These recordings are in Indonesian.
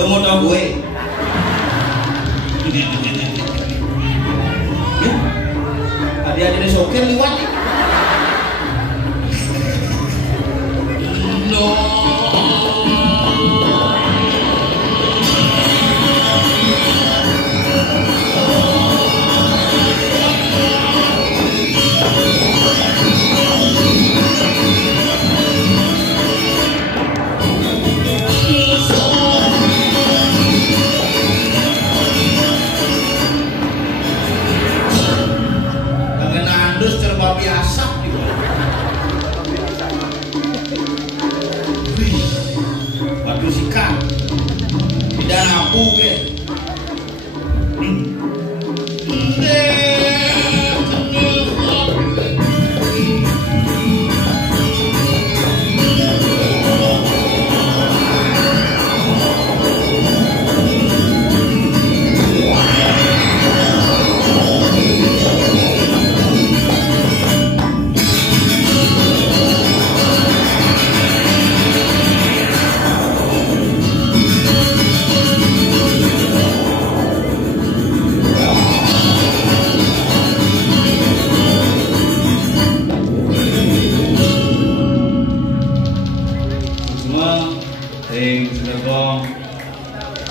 Lu mau tau gue? Adik-adik sokir liwat. No. Biasa batu sikat tidak nabu ke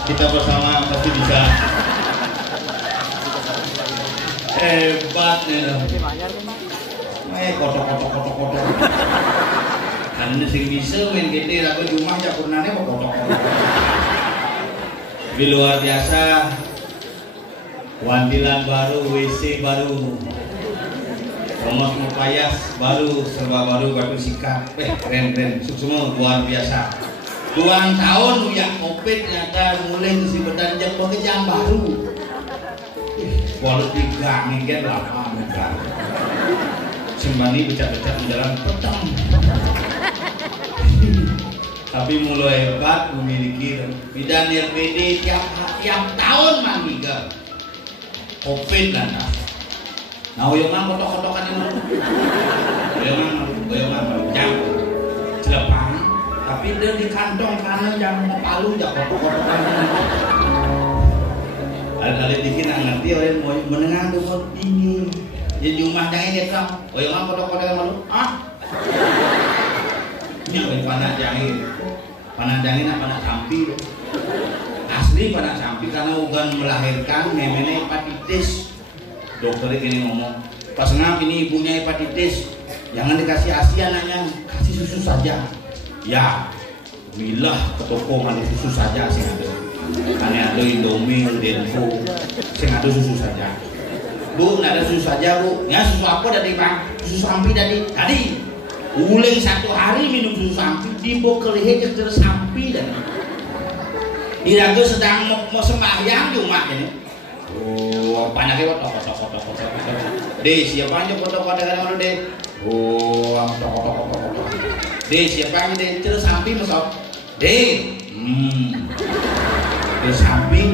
kita bersama pasti bisa. Hebat nih. Kotok. Anu sing bisa main gede aku cuma aja pernahnya mau kotok. Luar biasa. Wandilan baru, WC baru. Romos Mupayas baru, serba baru, batu sikat. Keren. Semua luar biasa. 2 tahun ya Covid nyata mulai si bedan jam pekerjaan baru. Walau 3 minggu lama mereka. Sembani becak-becak di dalam petang. Tapi mulai hebat memiliki bidan RPD tiap tahun mangiga. Covid kan. Nah, oyongan kotok-kotokan ini. Oyongan jam celepang. Tapi dia di kantong kanan yang palu jak kotok-kotokan. Ada dikit ngerti orang mau menengah tuh mau tinggi. Di rumah jangan kita. Oyongan kotok-kotokan malu. Ini panas jangin apa panas sampi. Asli panas sampi karena ugan melahirkan memene hepatitis. Dokter ini ngomong, pas ngap ini ibunya hepatitis, jangan dikasih ASI anaknya, kasih susu saja. Ya, milah ke toko ngambil susu saja sih ada. Karena ada Indomie, Denko, sih ada susu saja. Bu, nggak ada susu saja bu. Ya susu apa dari bang? Susu sampi tadi. Uling 1 hari minum susu sampi, dibawa ke leher terus sampi dan. Irago sedang mau sembahyang di rumah ini. Oh, banyaknya kotok. Deh, siapa aja kotok-kotok kadang-kadang deh. Oh, kotok. Deh, siapa aja deh, terus samping masuk. Deh, terus samping.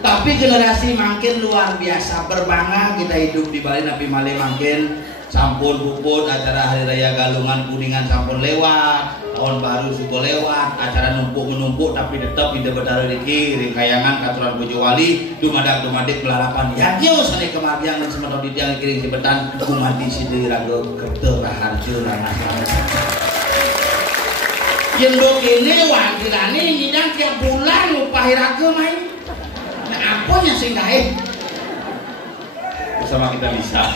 Tapi generasi makin luar biasa, berbangga kita hidup di Bali. Nabi Male makin sampun puput acara Hari Raya Galungan Kuningan sampun lewat, tahun baru suka lewat, acara numpuk tapi tetap tidak berdarah dikir, kayangan katuran bojo wali, dumadak belalapan yadnya usane kemardiang dan sementara di tiang kiring cibetan kumati sidhi rago keterahan curana. Yang begini wakilane nyidang tiap bulan upahi rago main. Nah apanya sih gaib? Bersama kita bisa.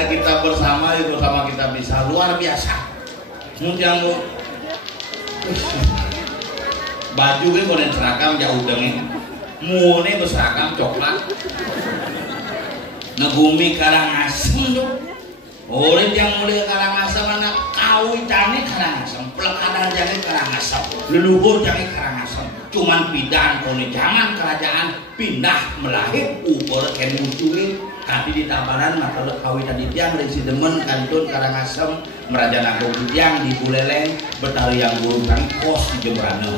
Kita bersama kita bisa luar biasa. Yang baju gue konen seragam jauh dengin, mune berseragam coklat. Ngegumi Karangasem tuh. Orang yang mulai Karangasem anak kawitane Karangasem, pelakadaan jangan Karangasem, leluhur jangan Karangasem. Cuman bidan kone jangan kerajaan pindah melahir uber ken musuhin. Tapi di Tabanan maka kawitan di tiang dari Demen Kantun Karangasem Merajan Agung di tiang di Buleleng Betari yang burung kang kos di Jembrana.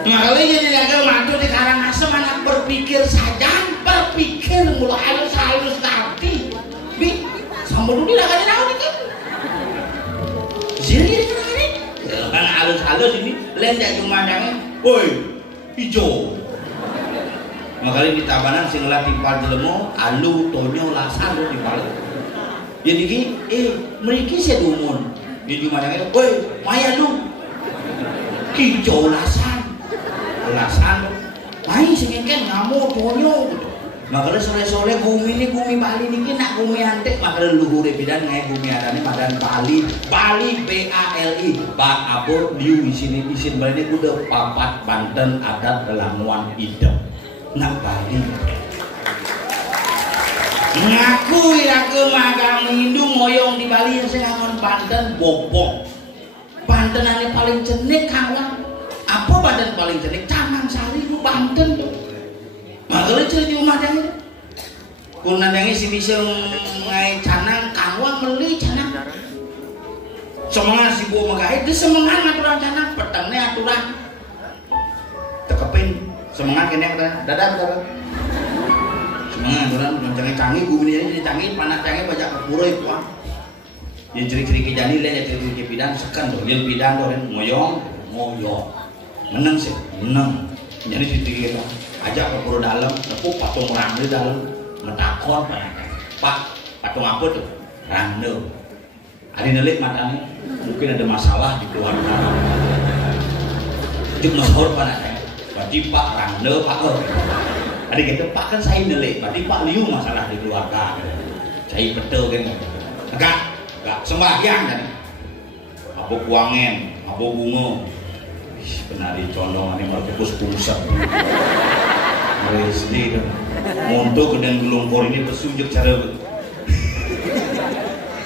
Makanya jadi agak mantu di Karangasem anak berpikir saja, berpikir mulai halus tapi bi sama dulu dia gak tahu nih kan. halus ini lenjak jumandangnya woi hijau makanya di tabanan sing ngelah timpal jelemo alu tonyo lasan lo timpal jadi gini mereka saya dumun di jumandangnya woi maya lu hijau lasan main singengken ngamu tonyo makanya sore-sore bumi ini bumi Bali ini nak bumi antek makanya luhur bidan ngai bumi adane madan Bali BALI Bak Abor Liu isin Bali ini udah papat Banten adat Delamuan Idem nak Bali ngaku iraku magang Hindu moyong di Bali yang sengangon Banten bobok Bantenane paling jenik kawan apa Banten paling jenik Canang Sari itu Banten tuh makanya cerita rumah yang itu kunan yang isi bisa ngai canang kawan beli canang semangat si buah megahit dia semangat aturan canang petangnya aturan tekepin semangat kena dadar semangat aturan jangan canggih gue ini canggih panas canggih banyak kepura itu yang ciri-ciri kejani lah ya ciri-ciri bidang sekan tuh yang bidang tuh ngoyong menang sih menang jadi ciri-ciri kita ajak ke pura dalam, nepuk patung rangde dalam, metakon Pak, patung apa tuh? Rangde. Hari nelik matanya, mungkin ada masalah di keluarga. Juk masahur panasnya, berarti Pak Rangde Pak. Ada gitu Pak kan saya nelik, berarti Pak Liu masalah di keluarga. Saya betul kan? Enggak sembahyang kan? Apa kuangen, apa bunga? Penari condong ini malah fokus pusat SD kan untuk dan gelombor ini pesunjuk cara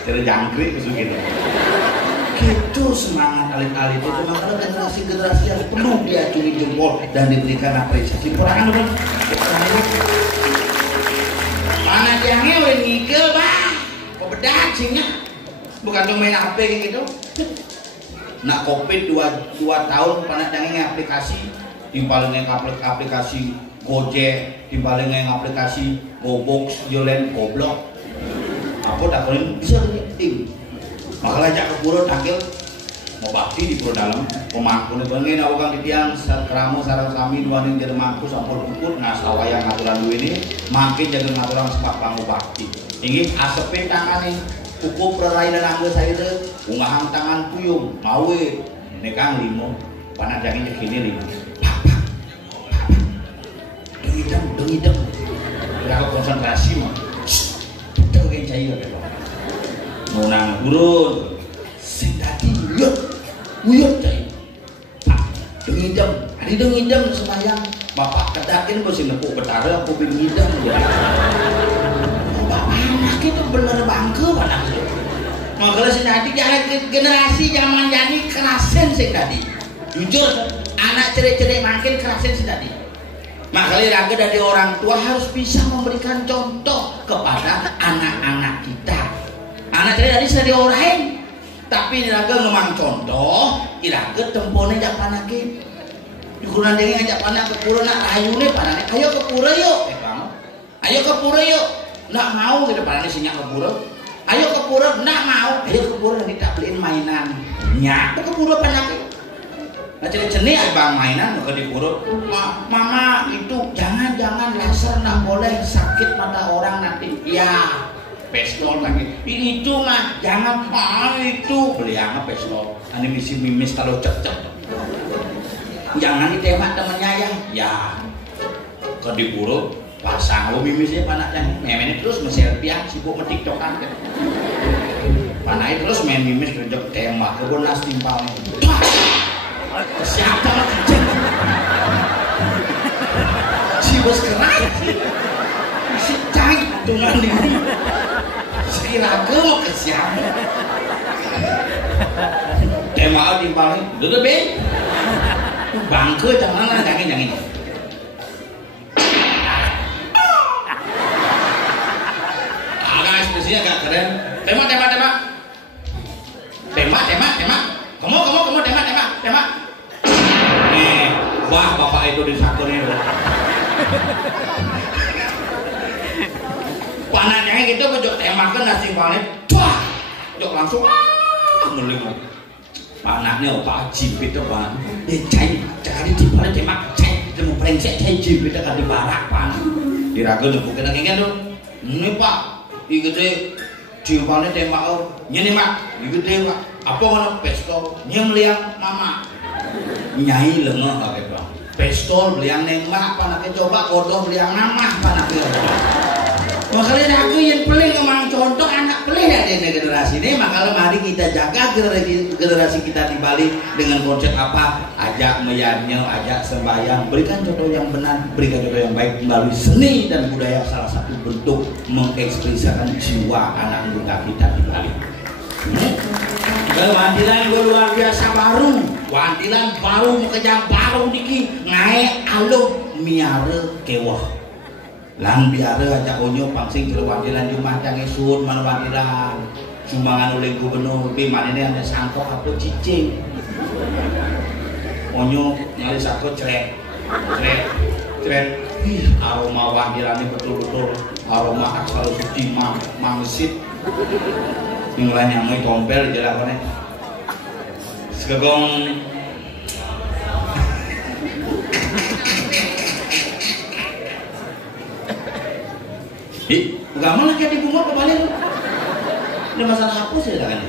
jangkrik pesunjuk gitu semangat alit-alit itu makanya generasi yang penuh diacungi jempol dan diberikan apresiasi perangan kan mana jangnya udah nikel bang kok bedak sihnya bukan cuma main HP gitu nak covid 2 tahun panas jangan aplikasi timpalin aplikasi Gojek timpalin aplikasi Gobox Jolen goblok apa tak kalian bisa nyeting makanya ajak ke pura tangkil mau bakti di pura dalam pemangku nih pengen awak di tiang keramu sarang sami dua nih jadi mangku sampul ukur ngasawa yang ngaturan dua ini makin jadi ngaturan sepak pangku bakti ini asepin tangan nih kuku perlainan angga saya itu ungahang tangan puyung mawe nekang limo panas jangan cekini limo papa dengidem kira konsentrasi mah betul kan cair ya nunang urun sing dadi uyut cair dengidem sembayang bapak kedakin mesti nepuk betara aku dengidem ya anak itu bener bangke anak itu makanya sing tadi generasi zaman jadi kerasen sing tadi jujur anak cerik-cerik makin kerasen sing tadi makanya raga dari orang tua harus bisa memberikan contoh kepada anak-anak kita anak cerik tadi sudah diorain tapi raga memang contoh iraga tempone jak panake dikuran dengan ngajak panak ke pura nak rayune panane ayo ke pura yuk ayo ke pura yuk nak mau ke depan ini sinyak ke pura ayo ke pura nak mau ayo ke pura nanti tak beliin mainan nyak ke pura panak nah jenis abang mainan ke di pura mama itu jangan laser nak boleh sakit mata orang nanti ya pistol lagi itu mah jangan itu beli apa pistol ini misi mimis kalau cecep jangan ditembak temennya ya ke di pura pasang lo mimisnya panaknya ngemennya terus nge-selfie sibuk nge-tiktokan kan panaknya terus main mimis kerjok tembak kebun nas timpalnya siapa lah kejeng si bos keras si cai tungan diri si raga mau ke siapa tembak timpalnya duduk be bangke jangan agak keren tembak kamu tembak nih wah bapak itu disakurin panahnya gitu bejok tembakan nasi paling wah jok langsung meling Anaknya apa jimpit apa? Cai, cari di balik demak cai, demu brengsek cai jimpit kan di barak pan. Dirago bukan ngene lho. Ini Pak, iki gede jimpane demak nyene Mak, iki gede Pak. Apa ngono pistol nyemliang mama. Nyai lengoh kake Bang. Pistol beliang nembak panake coba kodoh beliang namah panake. Makanya aku yang peling ngomong contoh anak peling ya di generasi ini. Makanya mari kita jaga generasi kita di Bali dengan konsep apa? Ajak meyanyo, ajak sembahyang, berikan contoh yang benar, berikan contoh yang baik melalui seni dan budaya, salah satu bentuk mengekspresikan jiwa anak muda kita di Bali. Wandilan gue luar biasa baru, wandilan baru kejam baru niki ngae aluk miare kewah. Lang biara aja onyo pangsing jero wandilan Jumat yang isun mana wandilan sumbangan oleh gubernur pi manene ane sangkok apa cicing onyo nyali sako cret aroma wandilan betul-betul aroma asal suci mangsit mulai nyamui tompel jelakone segegong gak malah kayak di bunga kembali ini masalah hapus ya kan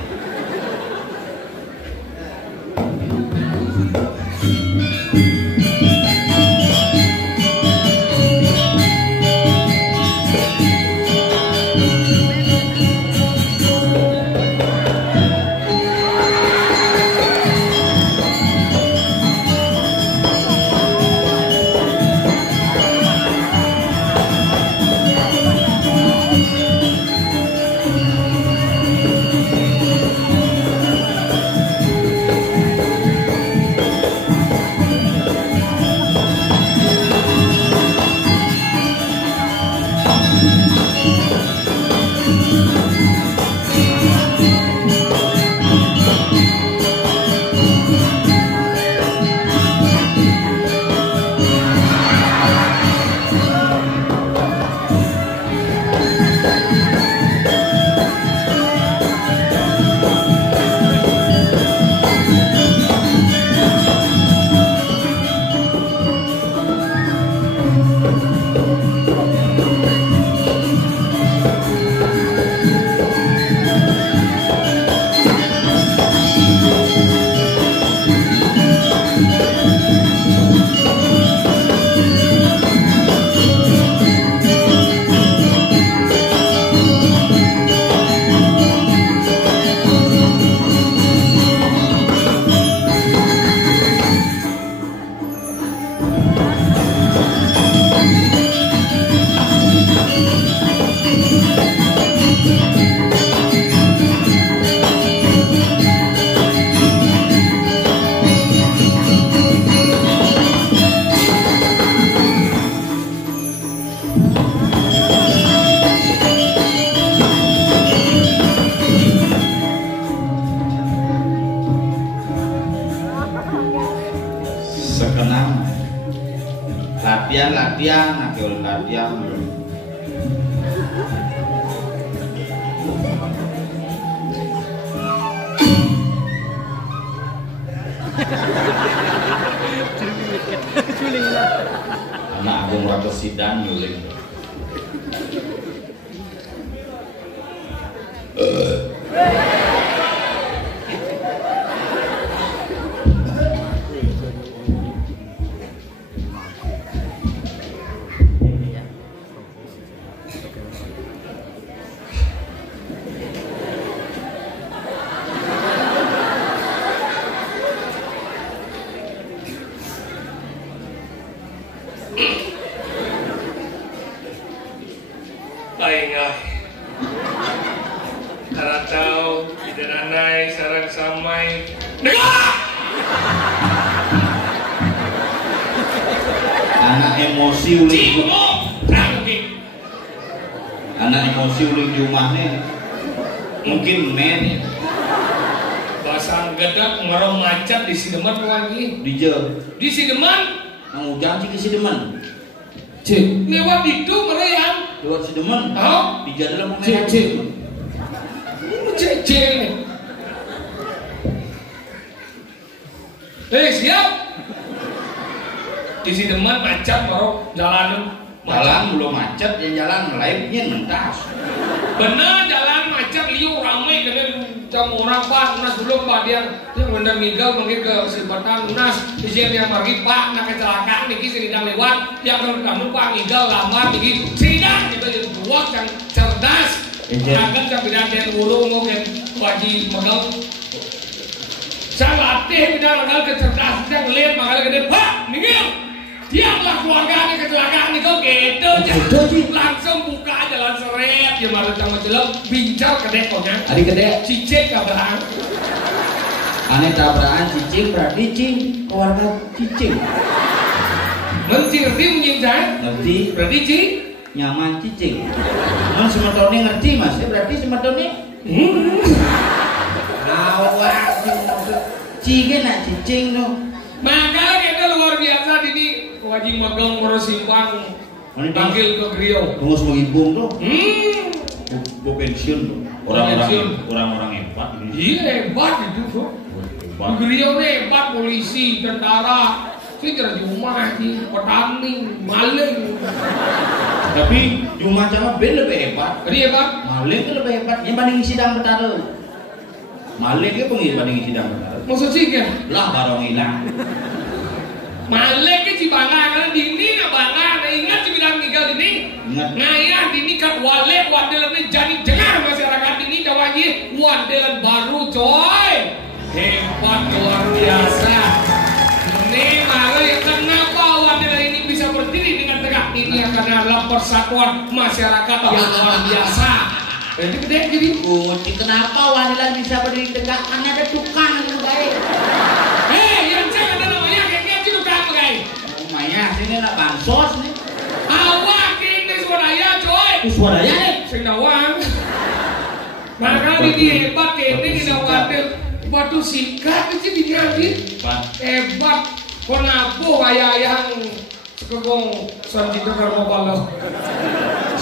latihan anak Agung Rata Sidan nyuling anak emosi uling di rumahnya mungkin men bahasa gedak ngarong macet di Sideman lagi di Sideman mau janji ke Sideman cek lewat itu mereyang lewat Sideman di jadwal mau cek Siap. Isi teman macet baru jalan belum macet, yang jalan lainnya mentas. Bener jalan macet liu ramai kena jam orang Pak Unas belum Pak dia bener minggal mungkin ke kesempatan Unas izin yang pergi Pak nak kecelakaan niki sedang lewat yang kamu Pak minggal lama niki sidang kita jadi buat yang cerdas akan capiran yang urung mungkin wajib megang saya latih bidang megang kecerdasan yang lihat makanya gede Pak minggal diamlah keluarganya kecelakaan itu gitu langsung buka jalan seret ya malah sama celok bincang kedek koknya adik kedek cicing tabrakan aneh tabrakan cicing berarti cing keluarga cicing ngerti menyim saya ngerti berarti cing nyaman cicing non semetone ngerti mas ya berarti semetone awak cingin nak cicing no makanya kita luar biasa ini wajib megang ngurus simpang panggil ke Griyo tunggu semua ibung tuh bu pensiun tuh orang-orang hebat iya hebat itu tuh Griyo hebat polisi tentara sih terjumah di petani maling tapi cuma sama Ben lebih hebat hebat maling itu lebih hebat yang banding sidang bertaruh maling itu pengisi banding sidang bertaruh maksud sih kan lah barang hilang maling ke Cibangga karena dini na bangga na ingat si bilang tinggal ini ngayah dini kan wale lebih jadi dengar masyarakat ini dawangi wadelan baru coy hebat luar biasa ini malah kenapa wadelan ini bisa berdiri dengan tegak ini karena adalah persatuan masyarakat yang luar biasa jadi gede jadi kenapa wadelan bisa berdiri tegak karena ada tukang yang baik yang saya ada namanya Maya sini nak bansos nih. Awak ini swadaya coy. Swadaya nih. Sing dawang. Maka ini hebat ini kita wadil batu singkat itu dinyari. Hebat. Kenapa wayang sekegong sanjito karena balo.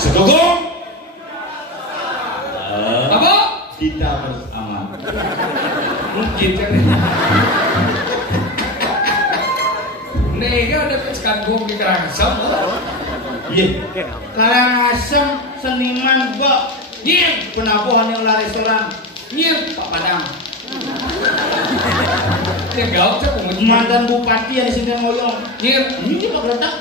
Sekegong. Apa? Kita bersama. Mungkin kan. Nega ada kagum di Karangasem. Iya. Karangasem seniman kok. Iya. Kenapa hanya ulah restoran? Iya. Pak Padang. Ya gaul saya pengen. Mantan bupati yang di sini ngoyong. Iya. Ini Pak Letak.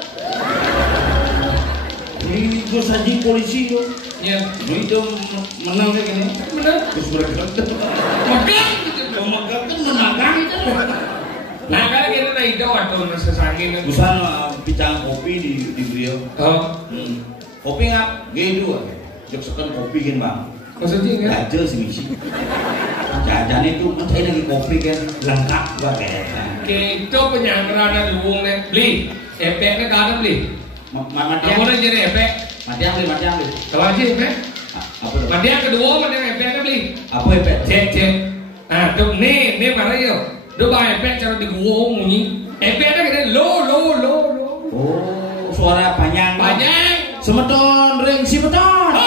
Ini gue saji polisi yo. Iya. Itu menang kayak gini. Benar. Terus bergerak. Megang gitu. Megang kan menagang itu. Nah kan kita udah hidau atau sesangin busan bicara kopi di Griyo. Kopi ngap gitu jok sekan kopi kan bang maksudnya kan? Gajel sih misi jajan itu kan saya lagi kopi kan lengkap gua kayak gitu penyanggeran luwung nih beli efeknya kada beli matiang kamu jadi efek matiang beli kalau aja efek apa matiang kedua matiang efeknya beli apa efek cek nah tuh nih mana yuk do ba efek cara di gua munyi efeknya gede lo oh suara panjang semeton ring si beton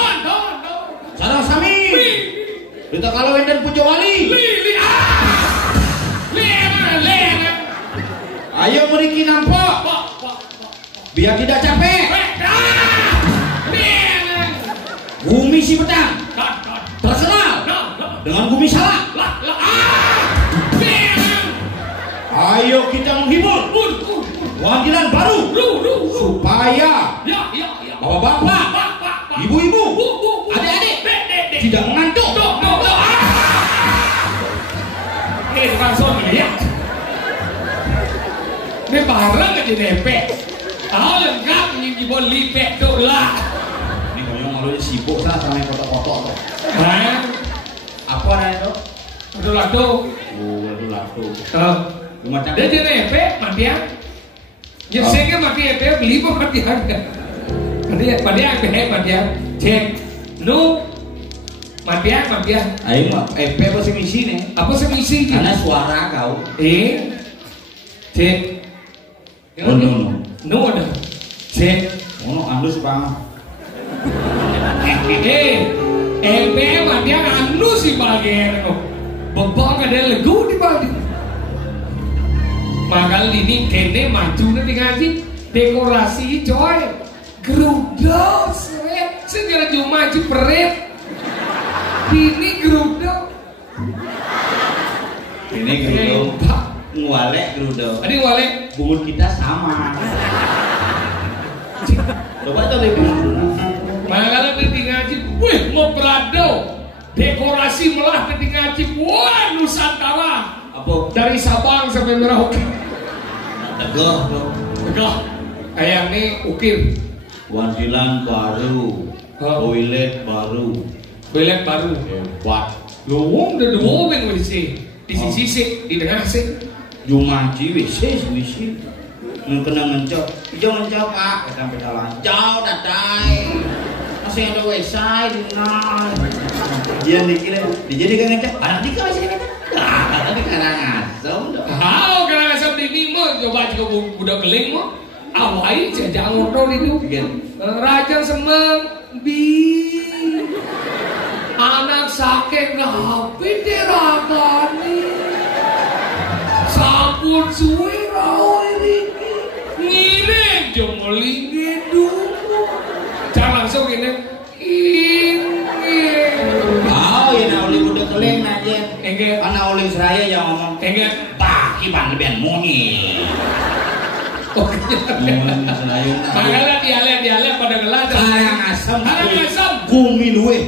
sarang sami kita kalau dan pujo wali ayo meriki nampak biar tidak capek bumi si betang terkenal dengan bumi salah ayo kita menghibur wadilan baru supaya bapak-bapak ibu-ibu adik-adik tidak mengantuk ini bukan soal melihat ini barang aja nepek tahu lengkap menyibol lipek tuh lah ini konyol malunya sibuk sana sama yang foto-foto apa ada itu? Aduh lado dia jadi nepek matian nyesengnya mati nepek beli apa matian matian cek nu matian ayo mah apa sih misi nih apa sih misi karena suara kau cek no ada cek andus bang matian anu sih bagian bebang ada legu di balik Bakal ini kene maju nanti ngaji dekorasi coy geruduk seret segala cuma maju perit ini geruduk ngualek geruduk ini walek bungut kita sama coba tuh deh bakal nanti ngaji wih mau berado dekorasi melah nanti ngaji wah Nusantara apa dari Sabang sampai Merauke tegoh kayak nih ukir wantilan baru toilet baru hebat lu udah dua di sisi di tengah sih jumaji wis kena ngencok jangan ngencok pak sampai salah jauh datai masih ada wesai di dia dikira dijadikan ngencok anak dika masih ngencok tapi Karangasem Karangasem di Bimo coba juga budak keling mah awai jajak ngotot itu Raja Semeng anak sakit ngapain dirakani sampun suwi rawai riki ngiring jomolingin dulu jangan langsung ini ya na oli budak keling aja enggak karena oli seraya yang ngomong enggak pak iban lebihan mongi makanya dialek pada ngelas Karangasem gumi luwe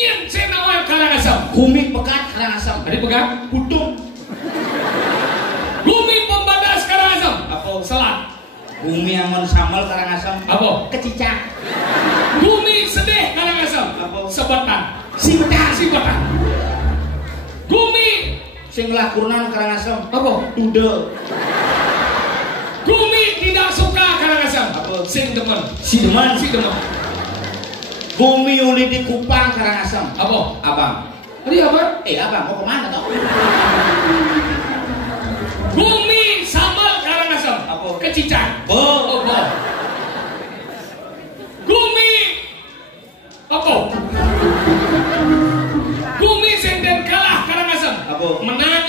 nyen saya nama Karangasem gumi pekat Karangasem ada pekat budung gumi pembatas Karangasem apa selat gumi aman samal Karangasem apa kecicak gumi sedih Karangasem apa sebetan sibetan gumi sing lakunan Karangasem apa tude gumi tidak suka Karangasem apa sing demen si demen gumi uli di Kupang Karangasem apa abang tadi apa abang mau kemana toh gumi samal Karangasem apa kecicak oh gumi apa gumi senden kalah Karangasem apa menang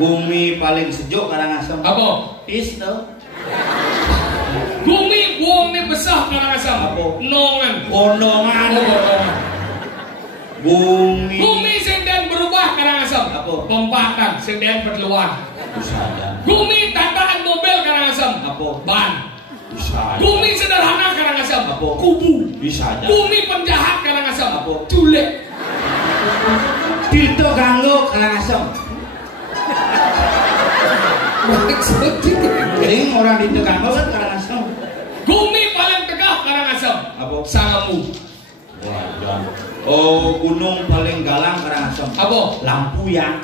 gumi paling sejuk Karangasem apa itu gumi wonge besar Karangasem apa nongan gumi senden berubah Karangasem apa lompatan senden berluar gumi tataan mobil Karangasem apa ban bisa gumi sederhana Karangasem apa kubu bisa aja gumi penjahat Karangasem apa culek Tito ganggu Karangasem ini orang di Tito ganggu kan Karangasem gumi paling tegak Karangasem apa Sangamu oh gunung paling galang Karangasem apa Lampuyan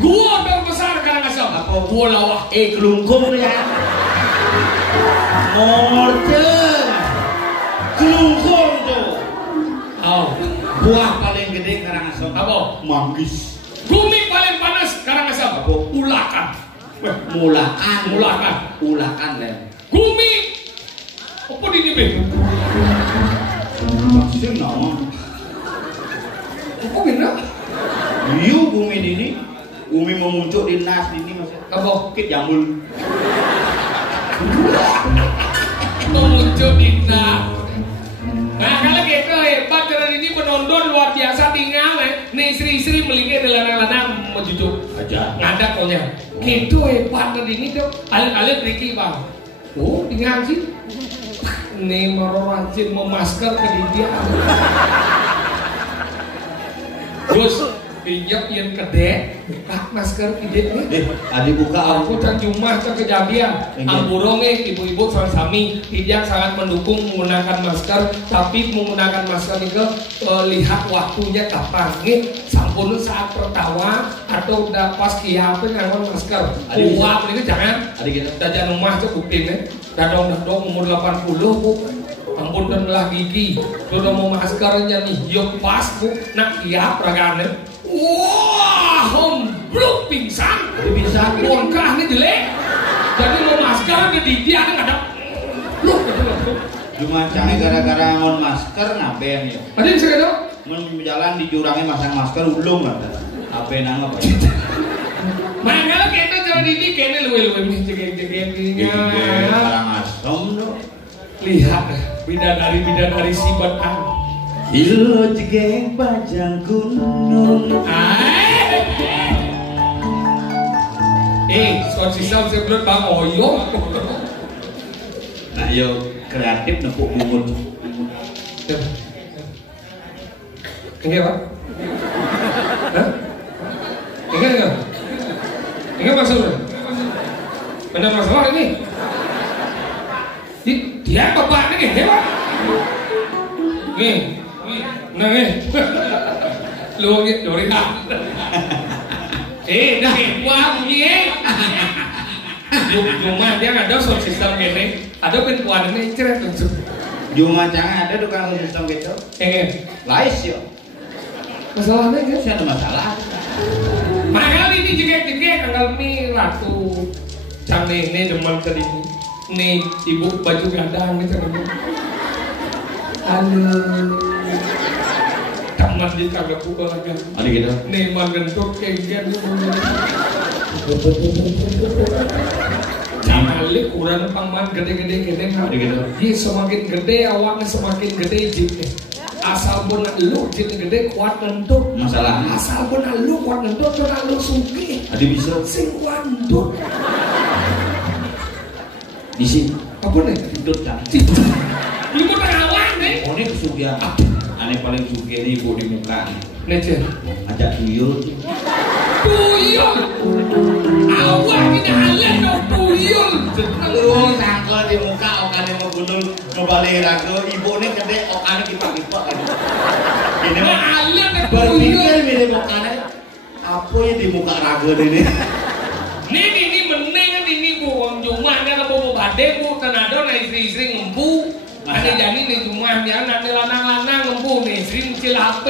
gua terbesar Karangasem apa gua lawah Kelungkung ya Morte Kelungkung tuh buah paling gede Karangasem apa manggis gumi paling panas Karangasem apa ulakan deh gumi apa di ini sing nama apa bina iya gumi ini gumi mau muncul di nas ini masih apa kit jambul mau muncul di nas nah kalau gitu hebat karena ini penonton luar biasa tinggal nih istri-istri melingkir di lana-lana mau jujur aja ngadak konya gitu hebat dari ini tuh alih-alih Ricky bang tinggal sih nih mau rajin mau masker ke dia terus pinjak yang kedek masker ide adi buka aku dan cuma kejadian amburongnya ibu-ibu sami tidak sangat mendukung menggunakan masker tapi menggunakan masker itu lihat waktunya kapan sampun saat tertawa atau udah pas kiapan nganggo masker kuat ini jangan dajan rumah tuh buktinya dadong umur 80 bu ampun dan belah gigi sudah mau maskernya nih yuk pas bu nak kiap ragane wah hombluk pingsan bongkah nih jelek jadi mau masker di dia nggak ada bluk cuma canggih gara-gara ngon masker ngapain ya ada yang saya tahu jalan di jurangnya masang masker ulung lah Apa nang apa? Mangga kene jalan ini kene luwe-luwe jegeng-jegeng Barang asem lo. Lihat bidadari si Betan. Hilo jegeng pajang gunung. Soal sisa sebelum Bang Oyo. Nah, yo kreatif nepuk bungut. Enggak, Pak? Hah? Enggak? Enggak masalah. Benar masalah ini. Dia bapaknya nih, Pak. Nih. Nah, nih. Lu gitu, Rita. Dah, wah, bunyi. Cuma dia ada sound system gini, ada pintuan ini ceret langsung. Cuma jangan ada tukang sound system gitu. Lais yo. Masalahnya kan? Saya ada masalah. Makanya ini juga tanggal ini ratu cantik ini demen tadi ini ibu baju gadang nih cantik. Teman di kagak pukul lagi. Ada gitu. Nih mangentuk kayak gini. Kali ukuran pangman gede-gede kan? Gitu. Dia semakin gede awaknya semakin gede jipnya. Asal pun lu jip gede kuat ngentuk. Masalah. Asal pun lu kuat ngentuk tuh lu suki. Ada bisa. Sing kuat. Di sini. Apa nih? Tidur kan. Lu mau terawan nih? Oh ini kesugihan. Aneh paling suki ini ibu di muka nih. Nece. Ajak tuyul. Tuyul. Awak ini halnya dong tuyul. Lu nangkel di muka okane mau gundul ngebalik ragu ibu ini gede okane kipak-kipak kan. Ini mah halnya dong berpikir tuyul. mirip okane apa ya di muka ragu ini. Ini meneng kan ini bu, cuma dia ke bade bu, tenado na istri-istri ngempu. Ada jadi nih cuma dia nanti lanang-lanang ngempu nih, istri ngecil HP.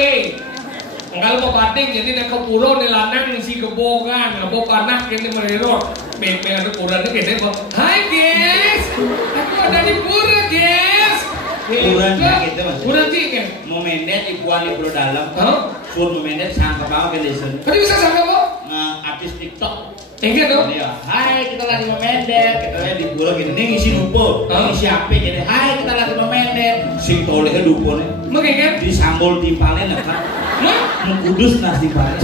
Kalau mau bading jadi nak ke pulau nih lanang ngisi kebogan, ngebo panak ini mererot. Bebe ada pulau nih gede kok. Hai guys, aku ada di pura guys. Puran gitu mas. Puran sih kan. Mau mendet ibuan di pura dalam. Suruh mau mendet sangka bawa ke desa. Tadi bisa sangka kok? Artis TikTok. Enggak dong. Hai kita lagi mau mendet, kita lagi di pulau gini. Nih ngisi dupo, ngisi HP jadi. Hai kita lagi mau mendet. Sing tolehnya dupo nih. Mungkin kan? Disambul timpalnya kan. Kudus nasi timpalnya.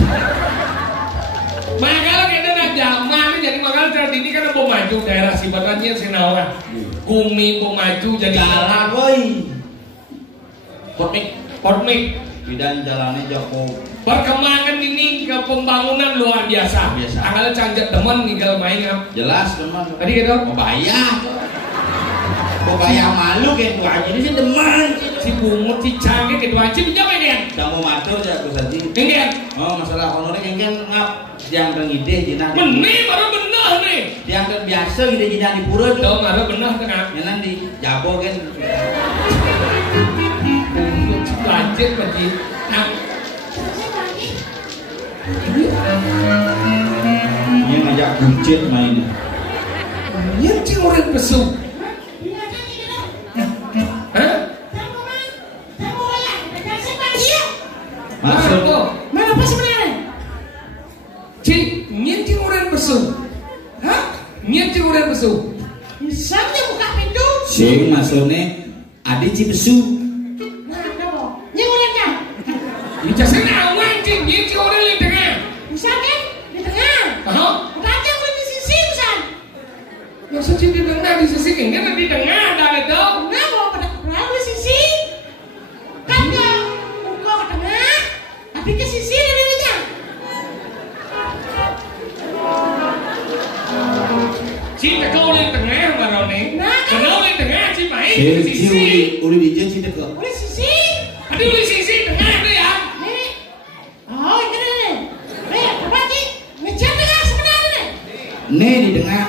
Makanya kita nak zaman jadi makanya saat ini kan mau maju daerah sifatnya Sinawa. Kumi mau maju jadi jalan boy. Potmik. Bidan jalannya jauh. Perkembangan ini ke pembangunan luar biasa. Tanggal canjak teman tinggal main apa? Jelas teman. Tadi gitu. Bayar malu kayak itu aja ini sih teman. Si bungut si canggih gitu aja pinjam kan? Kamu matur ya aku saja. Enggak. Oh masalah honornya kan ngap yang ngide jina. Benih baru benar nih. Yang biasa ngide jina di pura tuh. Tahu baru benar kan? Ya nanti jabo kan. Lanjut lagi. Ini ngajak buncit mainnya. Ini sih orang pesu. Maksud mana apa sebenarnya? Cik, nyenting orang pesu. Nyenting orang pesu. Misalnya buka pintu. sing maksudnya adi cipesu. Nah, kamu. Nyengurnya. Ijazahnya awan cik, nyenting orang di tengah. Misalkan di tengah. Berarti aku di sisi San. Maksud cik di tengah di sisi kan di tengah ada itu. Nah, mau berapa di sisi? Kan enggak. Kok ke tengah? Tapi ke sisi lebihnya. Cik kau di tengah baru nih. Nah, kau di tengah cik main di sisi. Uli dijen sih teko. Di sisi. Aduh di sisi tengah itu ya. Nih. Oh, ini nih. Nih, apa sih? Ngejar tengah sebenarnya nih. Nih di tengah.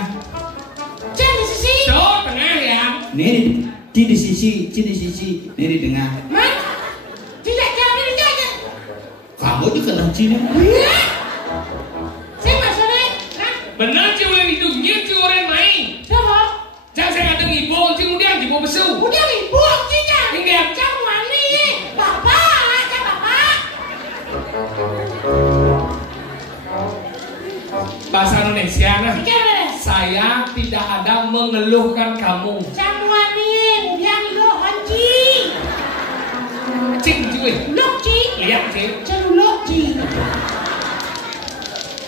Cek di sisi. Tuh tengah ya. Nih di sisi, di sisi. Nih di tengah. Man. Tidak jangan ini aja. Kamu juga kena Cina. Iya. Saya maksudnya, kan? Benar cik orang itu nyenting orang main. Coba. Jangan saya kata ibu, cik kemudian ibu besu. Udah ibu cica. Enggak. Jangan wali. Bapak, jangan bapak. Bahasa Indonesia nah. Gimana? Saya tidak ada mengeluhkan kamu. Semua nih yang lo hanci. Cing cuy. Lok ci. Lihat cing. Celulok ci.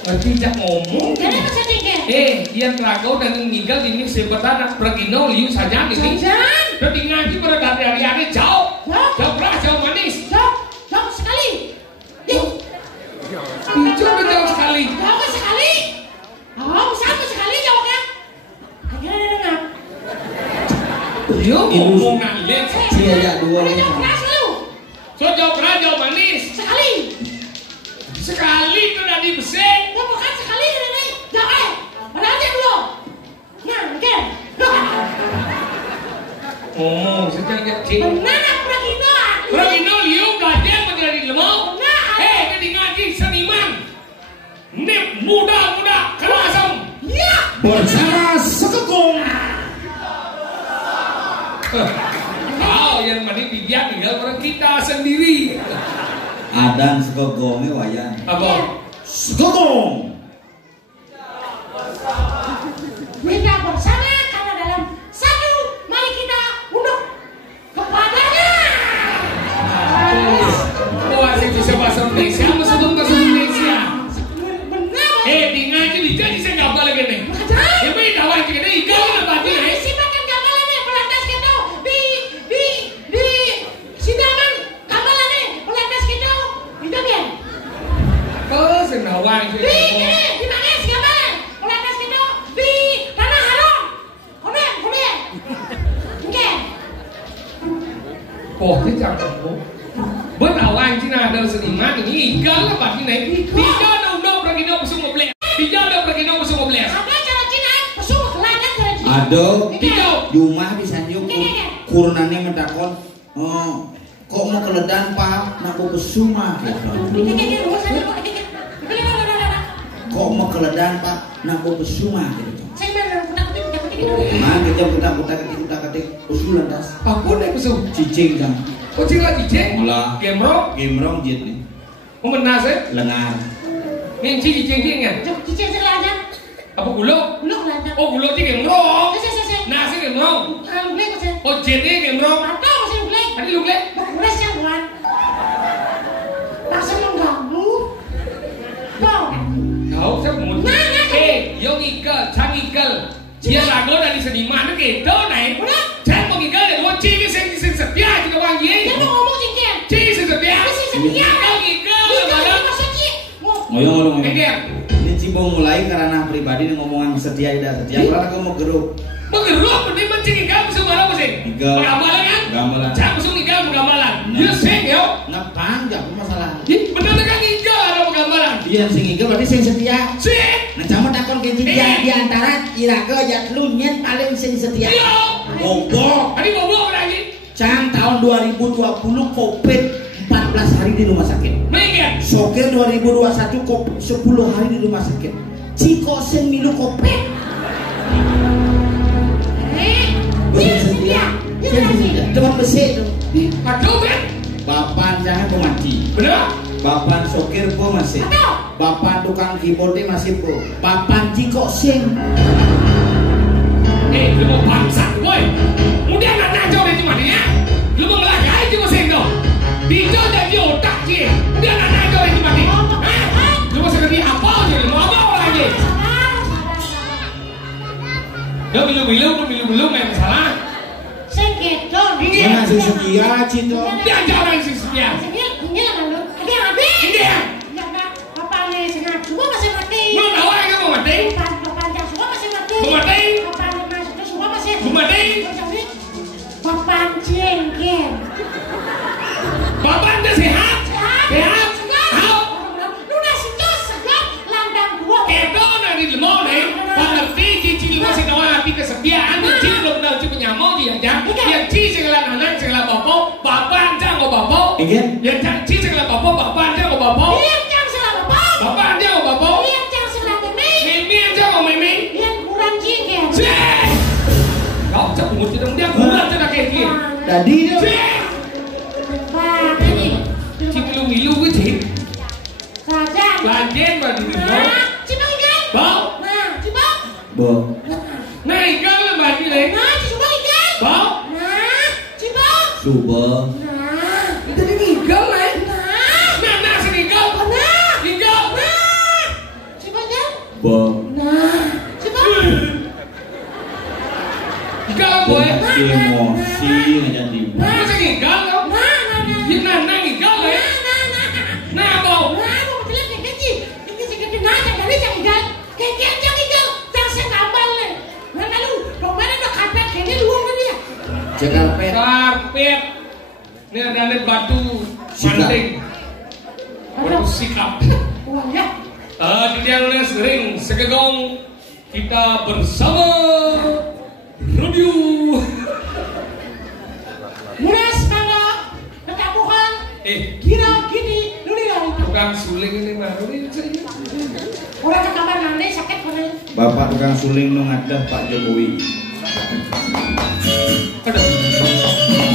Tidak ngomong. Kenapa saya tinggal? Yang ragau dan meninggal ini sebetulnya pergino liu saja ini. Jangan. Tapi ngaji pada hari-hari jauh. Jauh keras, jauh manis. Jauh sekali. Jauh jauh sekali. Jauh sekali. Oh, sama sekali jauhnya. Akhirnya dia dengar. Yo ngomong nalek. Iya, dua lagi. Jauh keras lu. So jauh keras, jauh manis. Sekali. Sekali itu udah dibesin. Ya bukan sekali ini. Jauh padahal dia belum. Nah, kan. Oh, sedang kecil. Mana pergino? Pergino liu belajar menjadi lemau. Nah. Jadi ngaji seniman. Nip muda-muda kerasam. Ya. Bersama Sekekung. Kau yang mani bibiak tinggal orang kita sendiri. Adan Sekekungnya wayan. Apa? Sekekung. Kita bersama karena dalam satu mari kita unduk kepadanya. Wah, saya bisa bahasa Indonesia, masuk bahasa Indonesia. Benar. Di ngaji jadi saya nggak boleh gini. Macam? Ya baik kawan kita ikan apa dia? Sipakan gamelannya pelantas kita di sidangan gamelannya pelantas kita itu kan? Oh, senawang Di mana sih gamelan pelantas kita di tanah haram. Kemudian. Oke. Oh, itu jangan kamu. Berawang Cina ada seniman ini ikan apa ini? Tidak ada undang pergi dong semua belas. Tidak ada pergi dong semua belas. Ada cara Cina pesuh kelantan cara Cina. Ado. Tidak. Jumah di sanjung kurnane mentakon. Kok mau keledan pak? Nak mau besuma. Kok mau keledan pak? Nak mau besuma. Saya benar Nah, kita ketik usulan tas. Apa nih pesu? Cicing kan. Kucing lagi ceng. Mula. Gemrong jit nih. Mau menas Lengar. Ini cicing kan? Cicing selada. Apa gulo? Belum kelantan. Oh gulo cing gemrong. Saya. Nasi gemrong. Kalau boleh saya. Oh jetnya gemrong. Atau masih boleh. Tadi lu boleh? Beres ya buan. Langsung mengganggu. Kau. Tahu saya mau. Yung ikel, cang ikel. Dia lagu dari seniman gitu nih. Saya mau ikel deh. Mau cing setia juga wangi. Dia mau ngomong cingkir. Cing setia. Setia. Yung ikel. Itu maksud Ci. Ngomong. Ini Ini Cibo mulai karena pribadi ngomongan setia tidak setia. Karena kamu geruk. Menggeruk, mending mencing ikel bisa barang sih. Ikel. Gambalan kan? Gambalan. Jangan musuh ikel gambalan. Dia sing yo. Ngepang gak masalah. Bener kan ikel ada gambalan. Iya sing ikel berarti sing setia. Sing. Nah kamu takon ke dia di antara Iraga ya lu nyet paling sing setia. Iya. Bobok. Tadi bobok lagi. Cang tahun 2020 Covid 14 hari di rumah sakit. Mengingat. Sokir 2021 Covid 10 hari di rumah sakit. Ciko sing milu Covid. Dia setia. Depan besi itu. Aduh kan? Bapak jangan kau mati. Bener? Bapak sokir kau masih. Bapak tukang keyboard masih bro. Bapak Ciko sing. Lu mau bangsat boy. Udah anak najau deh cuma dia. Lu mau ngelakai cuma sing dong. Dijau jadi otak sih. Udah anak najau deh cuma dia. Lu mau seperti apa aja? Lu mau apa lagi? Lu belum yang salah. Sengketo. Mana sing setia Cito? Dia jangan sih setia. Ini lah lu. Ada habis. Ini ya. Apa nih sengat semua masih mati. Lu tahu yang mau mati? Papan semua masih mati. Mau mati? Papan masuk semua masih. Mau mati? Papan cengkeh. Bapak udah sehat? Sehat? How? Lu nasi tos segar landang gua. Itu dari lemau nih. Pengerti cici masih tahu hati kesetiaan. Cici belum tahu cici nyamuk dia aja. Yang cici segala anak segala bapak aja nggak bapak. Yang cici segala bapak aja nggak bapak. Lihat yang salah bapak. Bapak aja nggak bapak. Lihat yang salah mimi. Mimi aja nggak mimi. Lihat kurang cengkeh. Cek. Kau cek umur kita dia kurang cek kayak gini. Tadi dia. Cek. Pak ini. Cici lu gue cek. Saja. Lanjut bagi lemau. Cipang kan? Bau. Coba. Nah, Jadi ninggal lah. nah, Si ninggal. nah, Ninggal. nah. Coba kan? Ba. Nah, coba. Ninggal boy. Emosi aja di. Masa ninggal lo? Nah. Ya nah ninggal ya. Nah bau. Nah, mau bilang kayak gitu. Ini segede nanya dari jangan. Kayak jangan. Jangan ngambal le. Nah, lalu kemarin udah karpet kayaknya luang kan dia. Cekarpet. Karpet. Ini ada batu Sikap. manding. Batu sikap. Uang ya. Di dia sering segegong kita bersama radio. Muras mana? Ketabuhan. Kira gini, lu lihat. Tukang suling ini mah ini saya. Orang ke kamar nanti sakit mana? Bapak tukang suling nu ngadah Pak Jokowi. Aduh.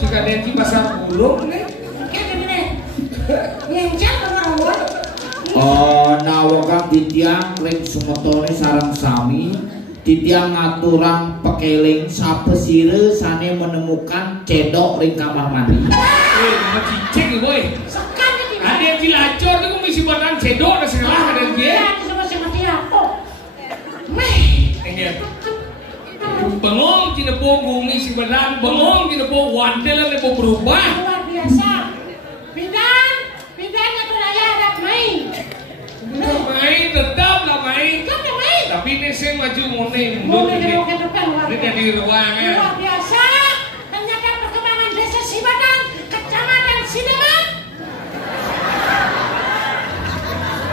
Jika nanti pasar burung nih. Kayak gini. Nyencar dengan awal. Nawakang titiang ring sumotone sarang sami titiang ngaturang pekeling sapesire sane menemukan cedok ring kamar mandi. Masih cek nih boy. Sekan ini. Ada yang dilacor tuh misi badan cedok dan segala ada dia. Ya, sama mati apa? Meh. Enggak. Bengong tidak bohong si badan, bengong tidak bohong wantel tidak bohong berubah. Luar biasa. Bidan atau raya ada main. Main tetap lah main. Kan ada main. Tapi ini saya maju mundur. Boleh dong ke depan luar Ini biasa. di ruangan. Luar biasa. Ternyata perkembangan desa Sibadan, kecamatan Sideman.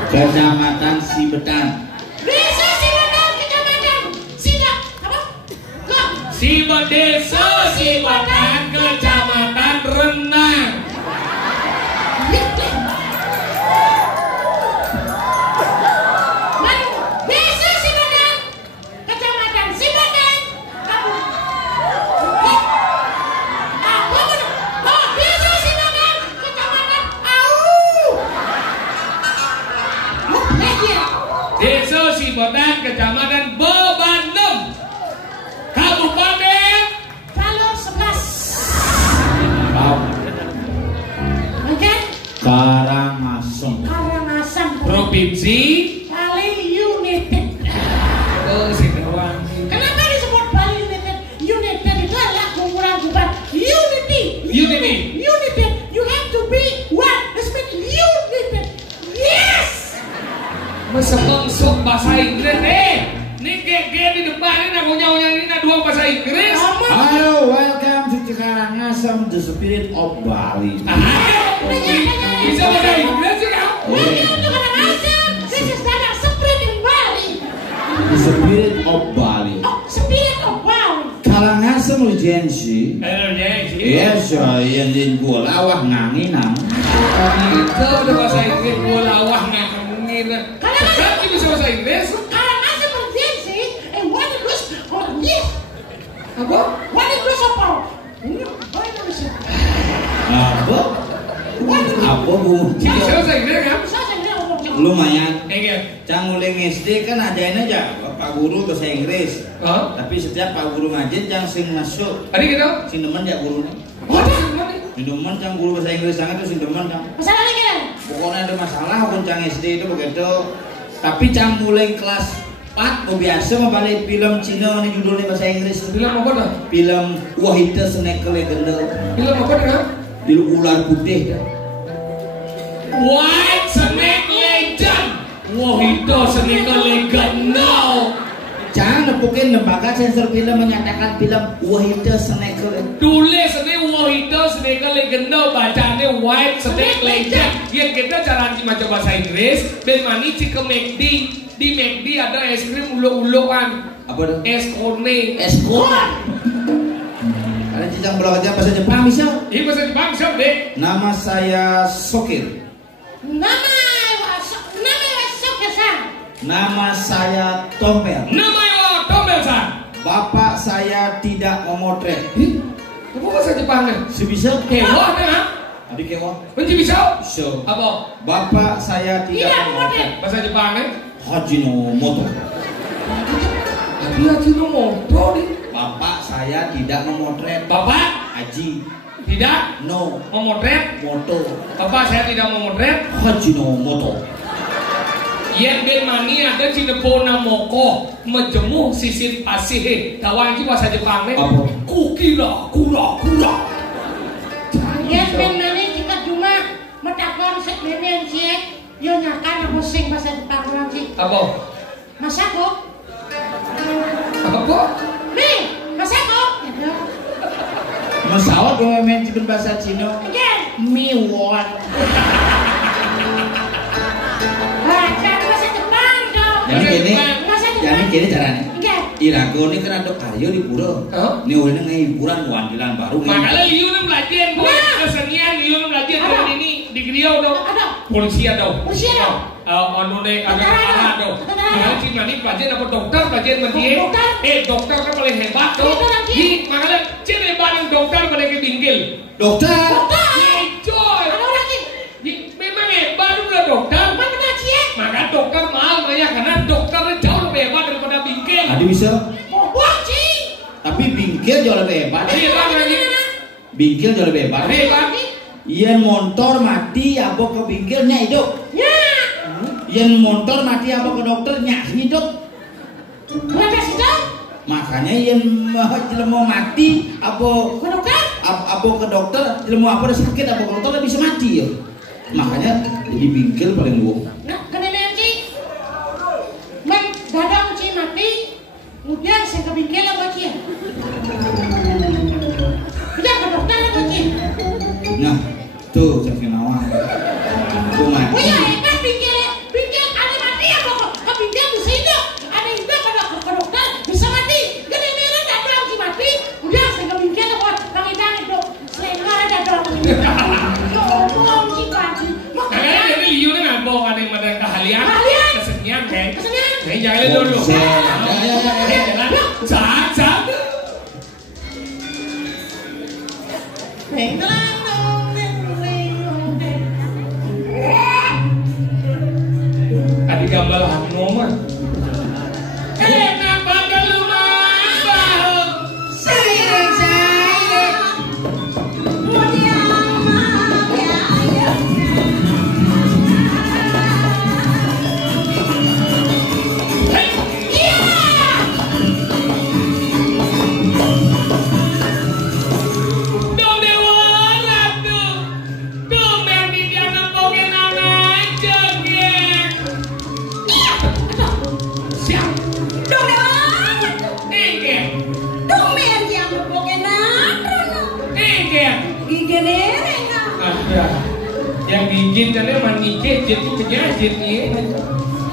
Kecamatan Sibetan. Desa Sibadan, kecamatan Sidap. Apa? Kok? Desa Sibatan Kecamatan Renang. Manu, desa Sibadan, kecamatan Sibadan, kamu. Apa benar? Oh, desa Sibadan, kecamatan Au. Dia. Desa Sibatan Kecamatan Bebandem. Kabupaten Kalau 11. Oke? Karangasem. Karangasem. Provinsi. Bali United. Oh, Sidoarjo. Kenapa disebut Bali United? United itu adalah kumpulan bukan unity. Unity. United. You have to be one. It's been united. Yes. Masa sok bahasa Inggris ini kayak di depan ini aku nyawa ini ada dua bahasa Inggris. Halo, welcome to Karangasem, the spirit of Bali. Bisa bahasa Inggris sih kamu? Itu Karangasem. This is not spread in Bali. The spirit of Bali. Oh, spirit of Bali. Karangasem Regency. Yes. Yes, yang di Bulawah nganginang. Itu udah bahasa Inggris gua lawah ngangin. Kan bisa bahasa Inggris? Karangasem Regency. One English or yes. Apa? One English apa? One English. Apa? Apa bu? Bisa bahasa Inggris kan? Bisa saya bilang ngomong. Lumayan. Enggak. Canguling SD kan adain aja. Pak Guru bahasa Inggris. Hah? Tapi setiap Pak Guru ngaji yang sing masuk, Tadi gitu? sing demen ya gurunya. Sing demen yang guru bahasa Inggris sangat itu sing demen kan. Masalahnya gimana? Pokoknya ada masalah pun cang SD itu begitu. Tapi cang mulai kelas 4 biasa membalik film Cina ini judulnya bahasa Inggris. Film apa dah? Film Wahida Snake Legend. Film apa dah? Film ular putih. White Snake Legend. Wahida Snake Legend. No. Jangan nepukin lembaga sensor film menyatakan film Wahida Snake Legend. Tulis ini Wahida Snake Legend, bacaannya White Snake Legend. Yang kita cara baca bahasa Inggris, ben mani cika McD. Di McD ada es krim ulo-uloan. Apa tuh? Es kone. Es kone. Kalian cicang belajar bahasa Jepang bisa? Ini bahasa Jepang siapa deh? Nama saya Sokir. Nama Sokir-san. Nama saya Tompel. Nama Tompel san. Bapak saya tidak memotret. Apa bahasa Jepangnya? Sebisa Kewa nih, Adik kewa. Benci bisa? So. Apa? Bapak saya tidak Tidak memotret. Bahasa Jepangnya? Hajinomoto. Tapi Hajinomoto nih. Bapak saya tidak memotret. Bapak Haji. tidak No. memotret. Moto. Bapak saya tidak memotret. Hajinomoto. Yen ben mani ada Cinepona moko menjemuh sisir pasih. Kawan itu bahasa Jepangnya. Apa? Kukira. Yes, ben mani kita cuma metakon set benen sih. Yo nyakan aku sing bahasa Jepang lagi. Apa? Masako. Apa? Nih, Masako. Mesawat yang main cipin bahasa Cina. Again. Miwon. Baca bahasa Jepang dong. Jadi gini caranya. Again. Irago ini kan ada karyo di pura. Ini orang ini hiburan wandilan baru. Makanya liu nih belajar kesenian, liu nih belajar dari ini di Griau dong. Polisi ada. Anu deh ada dong. Makanya cuma nih pelajar apa dokter pelajar mendia. Dokter kan paling hebat dong. Makanya cina hebat yang dokter pada kebingkil. Dokter. Coy. Memang hebat udah dokter. Maka dokter mahal banyak karena dokternya jauh lebih hebat daripada bingkil. Ada bisa. Bohong sih. Tapi bingkil jauh lebih hebat. Hebat lagi. Bingkil jauh lebih hebat. Hebat. Yang motor mati apa ke bingkilnya hidup. Ya. Yang motor mati apa ke dokternya hidup. Kenapa sih dong? Makanya yang mau mati apa Ke dokter? apa ke dokter, mau apa udah sakit apa ke dokter bisa mati ya. Makanya jadi bingkil paling luang. Nah, kena nanti dadang ci mati, kemudian saya ke bingkel apa ci? Udah ke dokter apa ci? Nah, tuh cek nawan. Tuh mati. Oh ya, hebat bingkel ada mati ya kok? Ke bingkel bisa hidup, ada hidup ke dokter bisa mati. Kena nanti dadang ci mati, udah saya ke bingkel apa? Kang Idang itu selera ada dong. Ngomong ci mati. Makanya jadi liu nih ngabong ada yang ada keahlian, kesenian kan? Kesenian. Saya jalan dulu. Jalan. Cak. Adik gambar hanu mah. Enak bakal lumah. Sayang. Yang gigit karena menggigit jadi penyakit nih.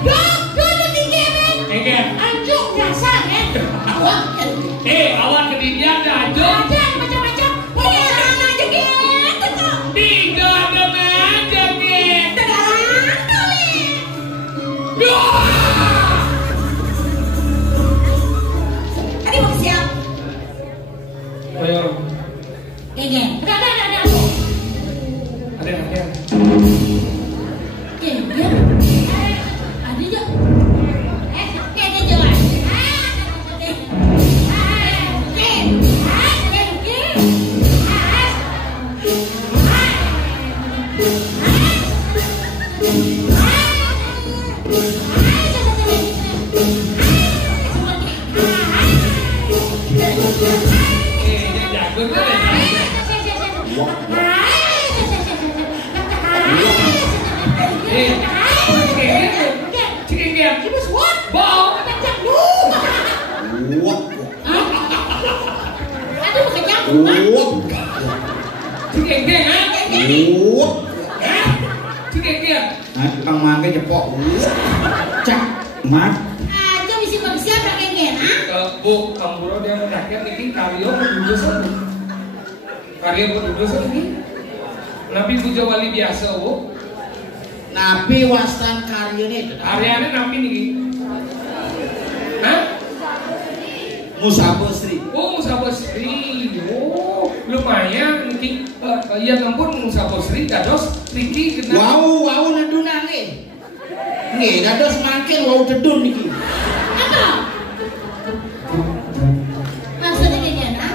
Dulu digigit. Kan? Anjung biasa kan? Awak kedinginan dah anjung. Ada macam-macam. Punya anak aja gitu tuh. Tiga ada aja nih. Tegaran kali. Tadi mau siap. Ayo. Ada. Ada. Ada ya. Ada jual. Cikengger. Ibu suat. Bau. Kacang lu. Wok. Aduh kacang lu. Wok. Cikengger, ha? Wok. Cikengger. Nah, tukang mangga jepok. Cak, mat. Aja misi manusia kacang ha? Bu, kampuro dia rakyat ini karyo pendudusan. Karyo pendudusan ini. Nabi puja wali biasa, Bu. Nabi wastan karyane itu. Karyane nabi niki. Hah? Musa Basri. Oh, Musa Basri. Oh, lumayan niki. Ya ampun Musa Basri dados niki kenal. Wow, neduna nggih. Nggih, dados mangke wau dedun niki. Apa? Maksudnya kacang ha?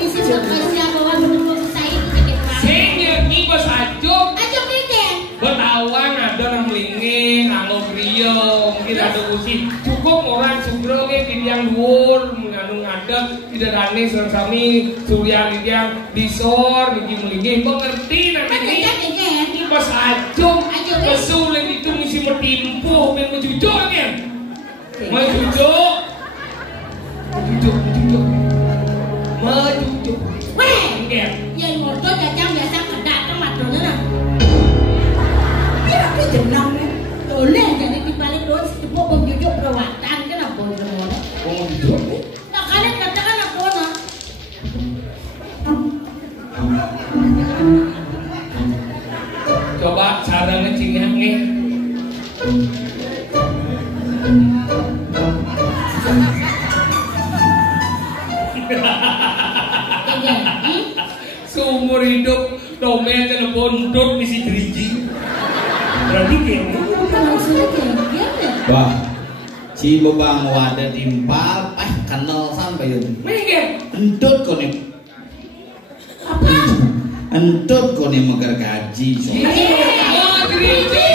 Misi manusia bawa menurut saya itu kacang. Senya ibas ajok. Aja kacang. Betawan ada nang melingin, nang griyo, mungkin ada usi. Cukup orang sugro ke tiang dhuwur, mengandung ngadeg, tidak rane sami surya yang disor, niki melingin. Mengerti nanti ini? Ini pas ajong, kesulit itu mesti metimpuh, menjujuk kan? Menjujuk. Weh, Kan? yang ngotot kacang biasa kedak tomatnya nah. Biar aku jenang boleh jadi di balik doang sebab menjujuk perawatan kenapa semua? Menjujuk. Nah kalian katakan apa nah? Coba cara ngecingangnya. Seumur hidup domen dan bondot misi driji. Berarti gini. Maksudnya kayak ya? Wah. Si bebang wadah timpal, kenal sampai yun. Mungkin. Entut kau nih. Apa? Entut kau nih megar gaji. Oh, driji.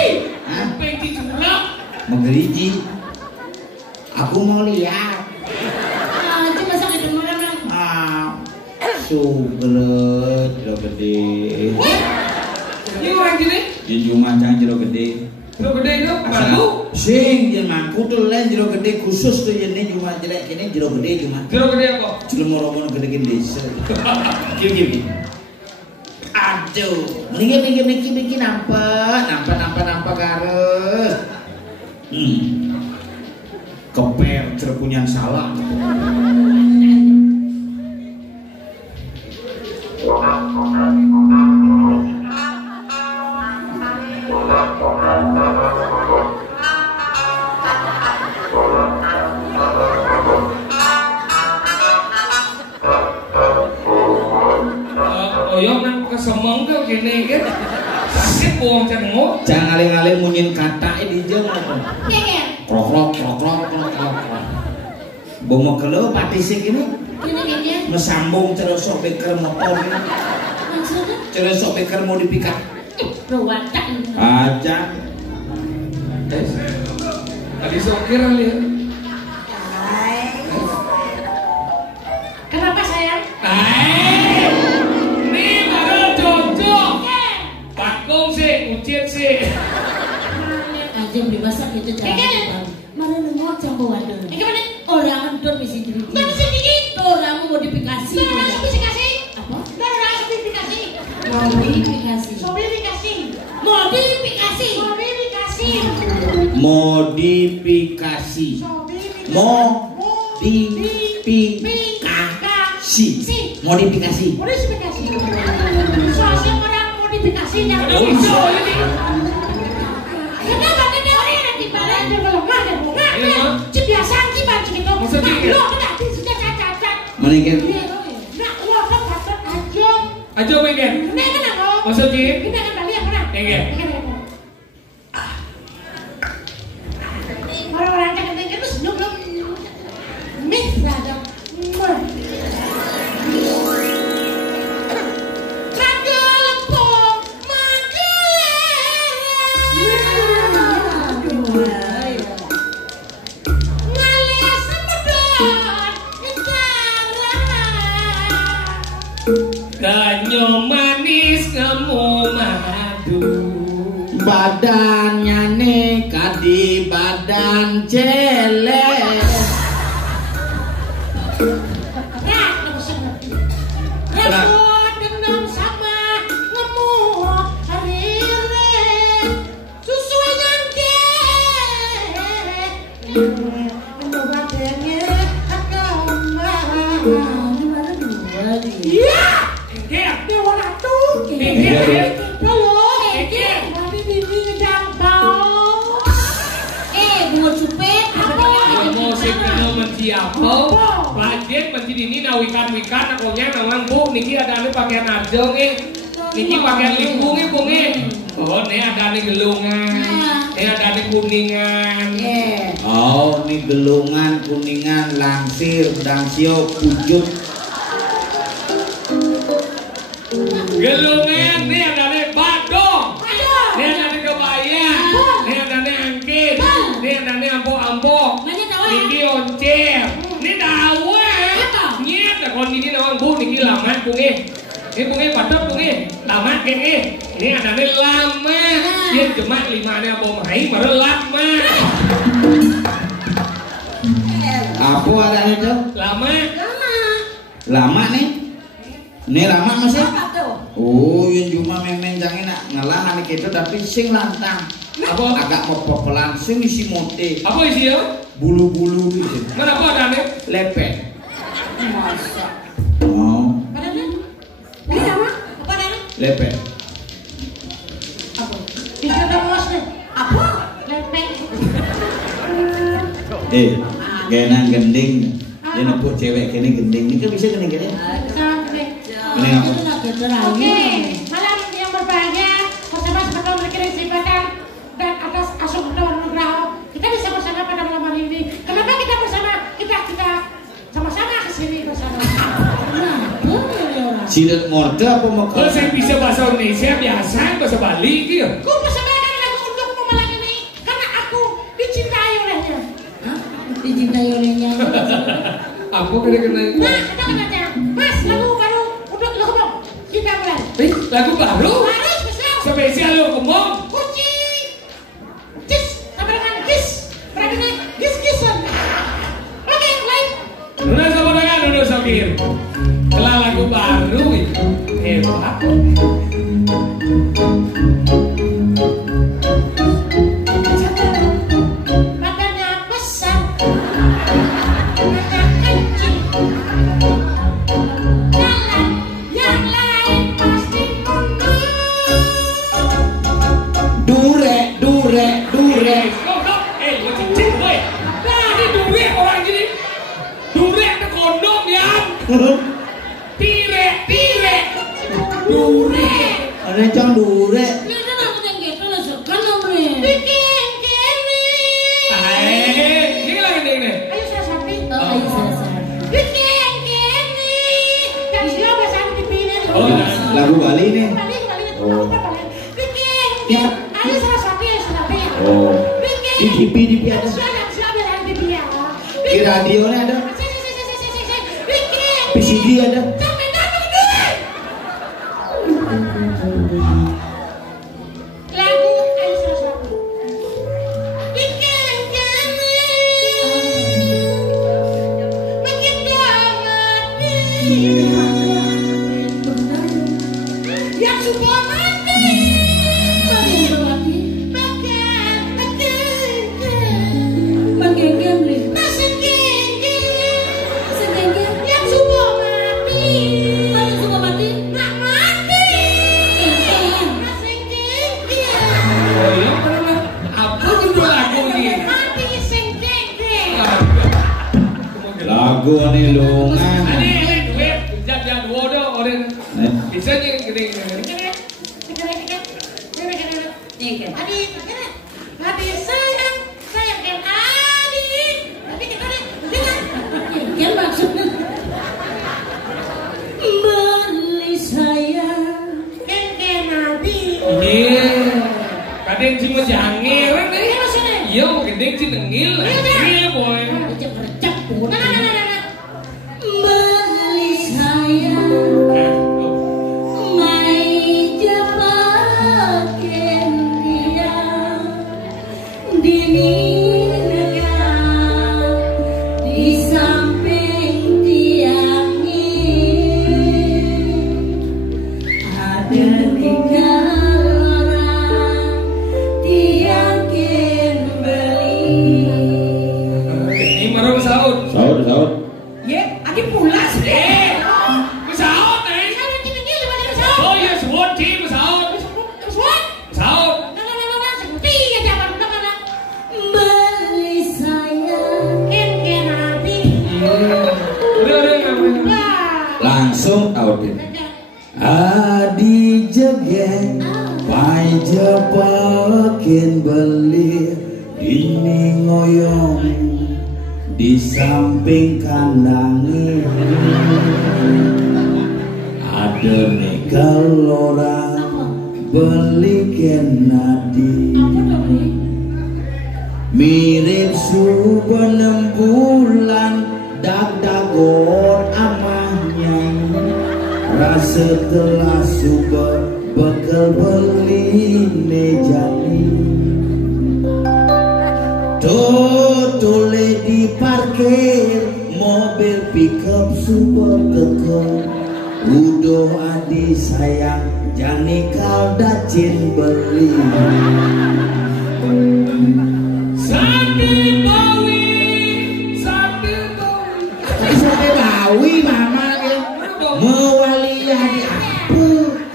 Hah? Pengen curang. Mengeriji. Aku mau lihat. Aja masa ada orang Sublet jero gede. Ini orang gini. Jinjung macang jero gede. Jero gede itu baru. Sing yen mangku tuh lain jero gede khusus tuh yen cuma jelek kene jero gede cuma. Jero gede apa? Cilomoro-moro gede desa. Gini. Aduh, niki nampak gares. Keper cerpunyan salah. Oyong nang kesemeng tuh gini kan. Sip buang cengut. Jangan aling-aling munyin kata di jeung. Kayak Krok. Bomo kelo patisik ini gini. mesambung terus sok beker motor ini. Maksudnya? Terus sok beker mau dipikat. Perawatan. Aja. Tadi sokir lihat. Kenapa sayang? Ini baru cocok. Pakung sih, ucit sih. Aja beli masak itu jangan. Mana nemu campur wadah. Gimana? Orang entut misi diri. Mana sih ini? Orang modifikasi. Orang modifikasi. Apa? Orang modifikasi. Modifikasi. Soalnya orang modifikasi yang kenapa ada orang yang di balik ada golongan ada bunga kebiasaan gimana gitu lo kenapa sudah cacat Meninggal. nak lo kan patut aja Aja pengen. nek kenapa Maksudnya? kita kan balik apa nak Pengen. orang-orang kan terus belum mix ada Ganyo manis kamu mah badannya nekat di badan celek. Repot dendam sama ngemu harire susu nyangke mencoba denge agama iya dewa ratu mami bibi ngejampau bunga cupet apa musik kena mensiapa Pajen masih ini nawikan-wikan akunya namang bu niki ada nih pakaian ajeng niki pakaian limbung bungi oh ini ada nih gelungan ini ada nih kuningan Oh, ini gelungan, kuningan, langsir, dangsio, pucuk. gelungan ini ada nih badong ini ada nih kebaya ini ada nih angkit ini ada nih ampo-ampo niki oncel ini dawa nyet kon ini namang bu niki lamat bungi ini bungi padot bungi lamat kene ini ada nih lama dia cuma 5 nih bom hai baru lama Apa ada itu? lama Lama nih? Ini lama masih? Oh, yang cuma memang jangan nak ngalang anak itu tapi sing lantang. apa Agak mau langsung isi mote. apa isi ya Bulu-bulu gitu. kenapa ada nih Lepek. Oh, Ini apa? Apa namanya? lepek. Apa? Bisa damos nih. Apa? Lepek. Genang gending. Dia nepuk cewek kene gending. Ini kan bisa gending kene. Gending apa? Oke, malam yang berbahagia bersama sebagai berkirim simpanan dan atas asuh Nugraha kita bisa bersama pada malam hari ini. Kenapa kita bersama? Kita sama-sama kesini bersama. Sidat morte apa mau kalau saya bisa bahasa Indonesia biasa bahasa Bali gitu Ku persembahkan lagu untukmu malam ini karena aku dicintai olehnya. Dicintai olehnya. aku kena Nah, kita kan aja. Mas, lagu baru untuk lo kemong. Kita mulai. lagu baru Harus besar. spesial lo kemong Kucing. Cis, sama dengan gis. Berarti gis-gisan. Oke, lain. Nuna sama dengan Nuna Sokir telah lagu baru hebat Badannya besar. Mata kecil. Jalan yang lain pasti mundur. Durek, durek, durek. goblok lo cicit woi nah ini durek orang gini durek itu kondom ya tirek durek Ada yang durek. Ini kan aku yang gitu lah sekan nomornya. Bikin gini. ini lagi nih Ayo Saraswati. Oh, ayo selesai. Bikin gini. Dan siapa biasanya dipilih. Oh, Lagu Bali nih. Balik. Oh. Bikin. Ya. Ayo Saraswati, ayo Saraswati. Oh. Bikin. Di TV ada. Siapa yang dipilih ya? Di radionya ada. Bikin. PCD ada. Sampai dapat duit. Lagu Ayo Saraswati. Bikin gini. Makin mati. Yang sudah mati. Pakai game nih. Masih gini. Segengnya. Yang sudah mati. Mana suka mati? Nak mati. Geng. Masih gini. oh iya pernah apa judul lagu ini Mati sing gede. Lagu nih lungan. ini duit jangan dua dong orang bisa nih gini Nih kan. Adi sayang kan Adi. Tapi kita nih, jangan. Kan maksudnya. Beli saya. Kan Adi. kadang cuma jangir nih Ini maksudnya. iya kadang cuma nengil iya boy Recep-recep pun. Nah. Beli saya. Meja pakai dia. Langsung audit adi jegen pai jepakin beli ini ngoyong di samping kandangnya ada negal orang beli kenadi mirip subuh 6 bulan dag-dagon amahnya rasa telah suka bekal beli nejani tole di parkir mobil pickup super tekan udah adi sayang jani kau dacin beli Sambil Bawi mama ya mewali adi aku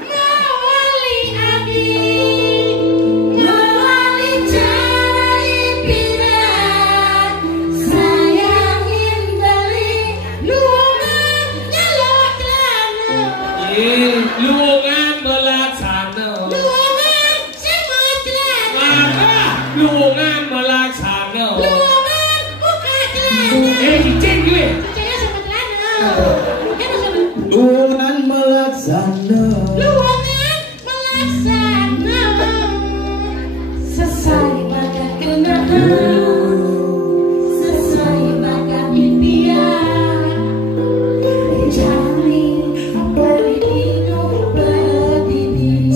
Mewali adi, mewali cara impian, sayangin beli luangan nyalot lana. luangan melaksana. Luangan semut lana. Maka luangan melaksana. Luangan buka lana. Cicing gue. Percaya semut lana. luangan melaksana Luangan melaksana. Selesai maka kenangan, selesai maka impian. Jani berdino berdini.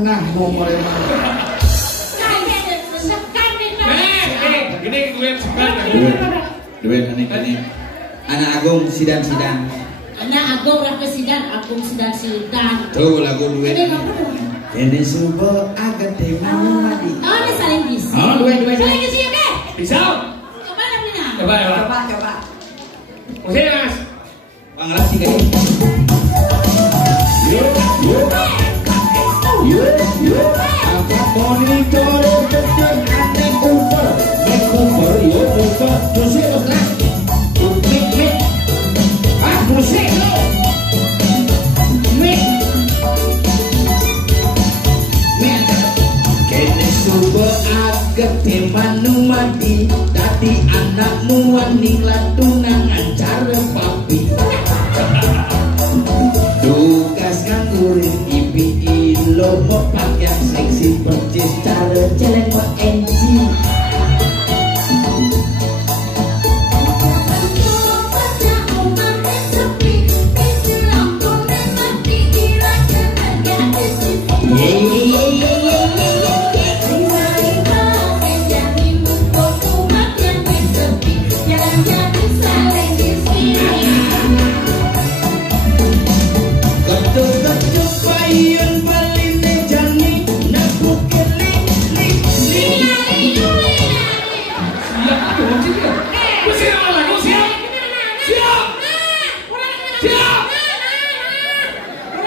Nah nomornya Gini gue sekarang. duit ini anak agung sidang-sidang Anak agung lah kesidang, agung sedang-sidang. tuh lagu duit Ini kamu dong. ini subuh agak temang lagi Oh, ini saling bisa. oh duit Saling bisa ya, Kak? Bisa? Coba namanya. Coba. Musik mas. pangrasi kan apa monitor kecil aneh over makeover yo over musik lah mik musik lo mik kene subuh agak temanu mati tadi anakmu waning latungan cara papi tugas nganggurin ibi lo mau pakai seksi percis cara jalan mau enci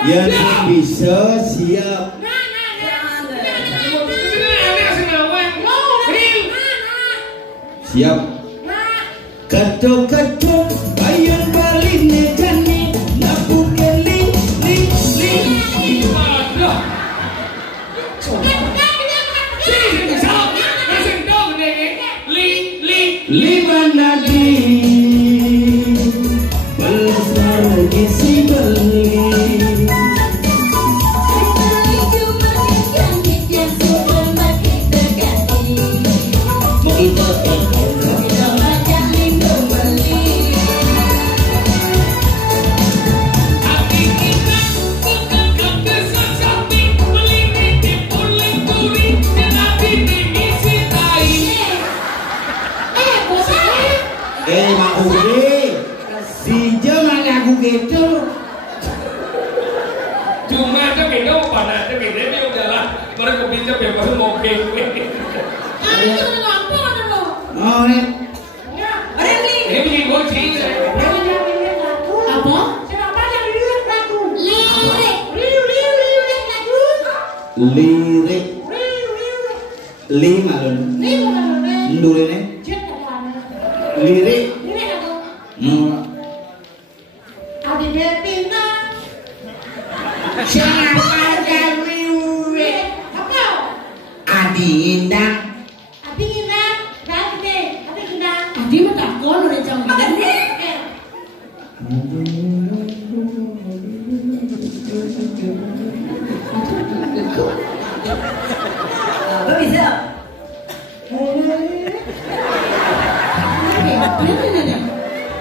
yang bisa siap Siap. Ketuk-ketuk bayang baline jane nabu keli li. Waduh. Lima nadi besar gisi beli. Mak Uri, si Jamal aku gitu. Cuma itu beda apa pada itu beda dia jalan baru kepinjam ya baru mau ke. Oh, ini. Ini punya bocil. Apa? Lirik. Lima lon. Ndure ne. Lirik. Siapa dari lirik? Adi Indah. Tadi mah tak kon udah jam gede. Apa bisa?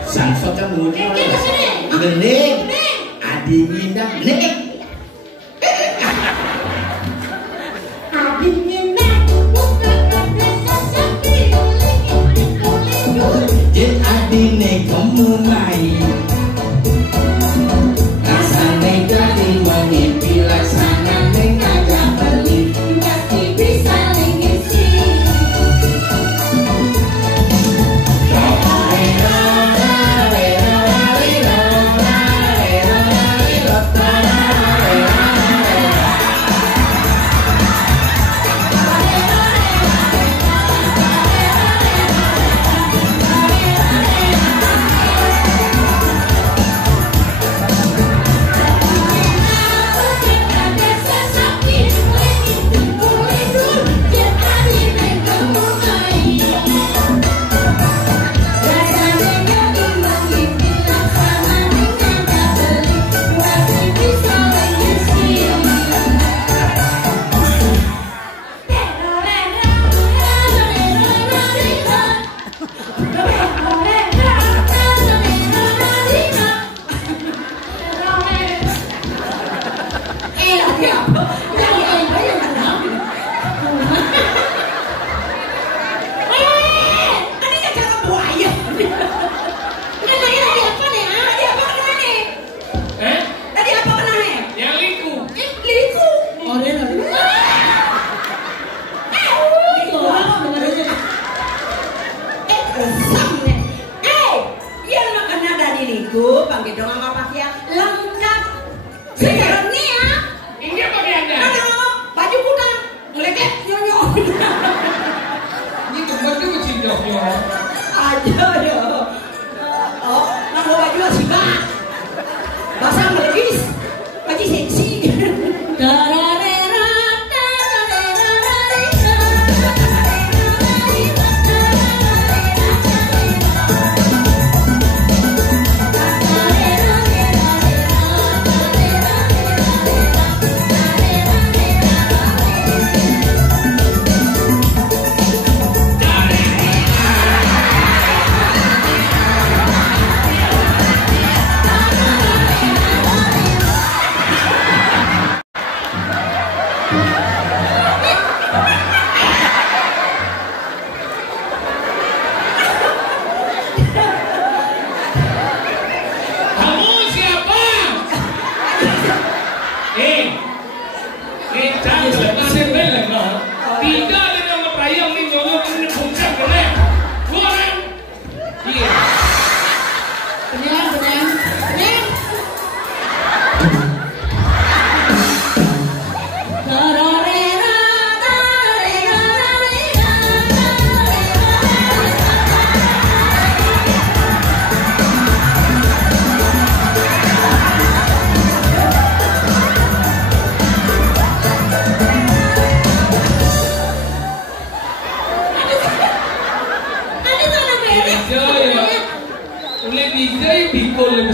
Sang soca muncul. Gening. Adi Indah. Gening. Jen adine kamu main. Rasane jadi mengimpi laksana ngajak beli. Pasti bisa ngisi.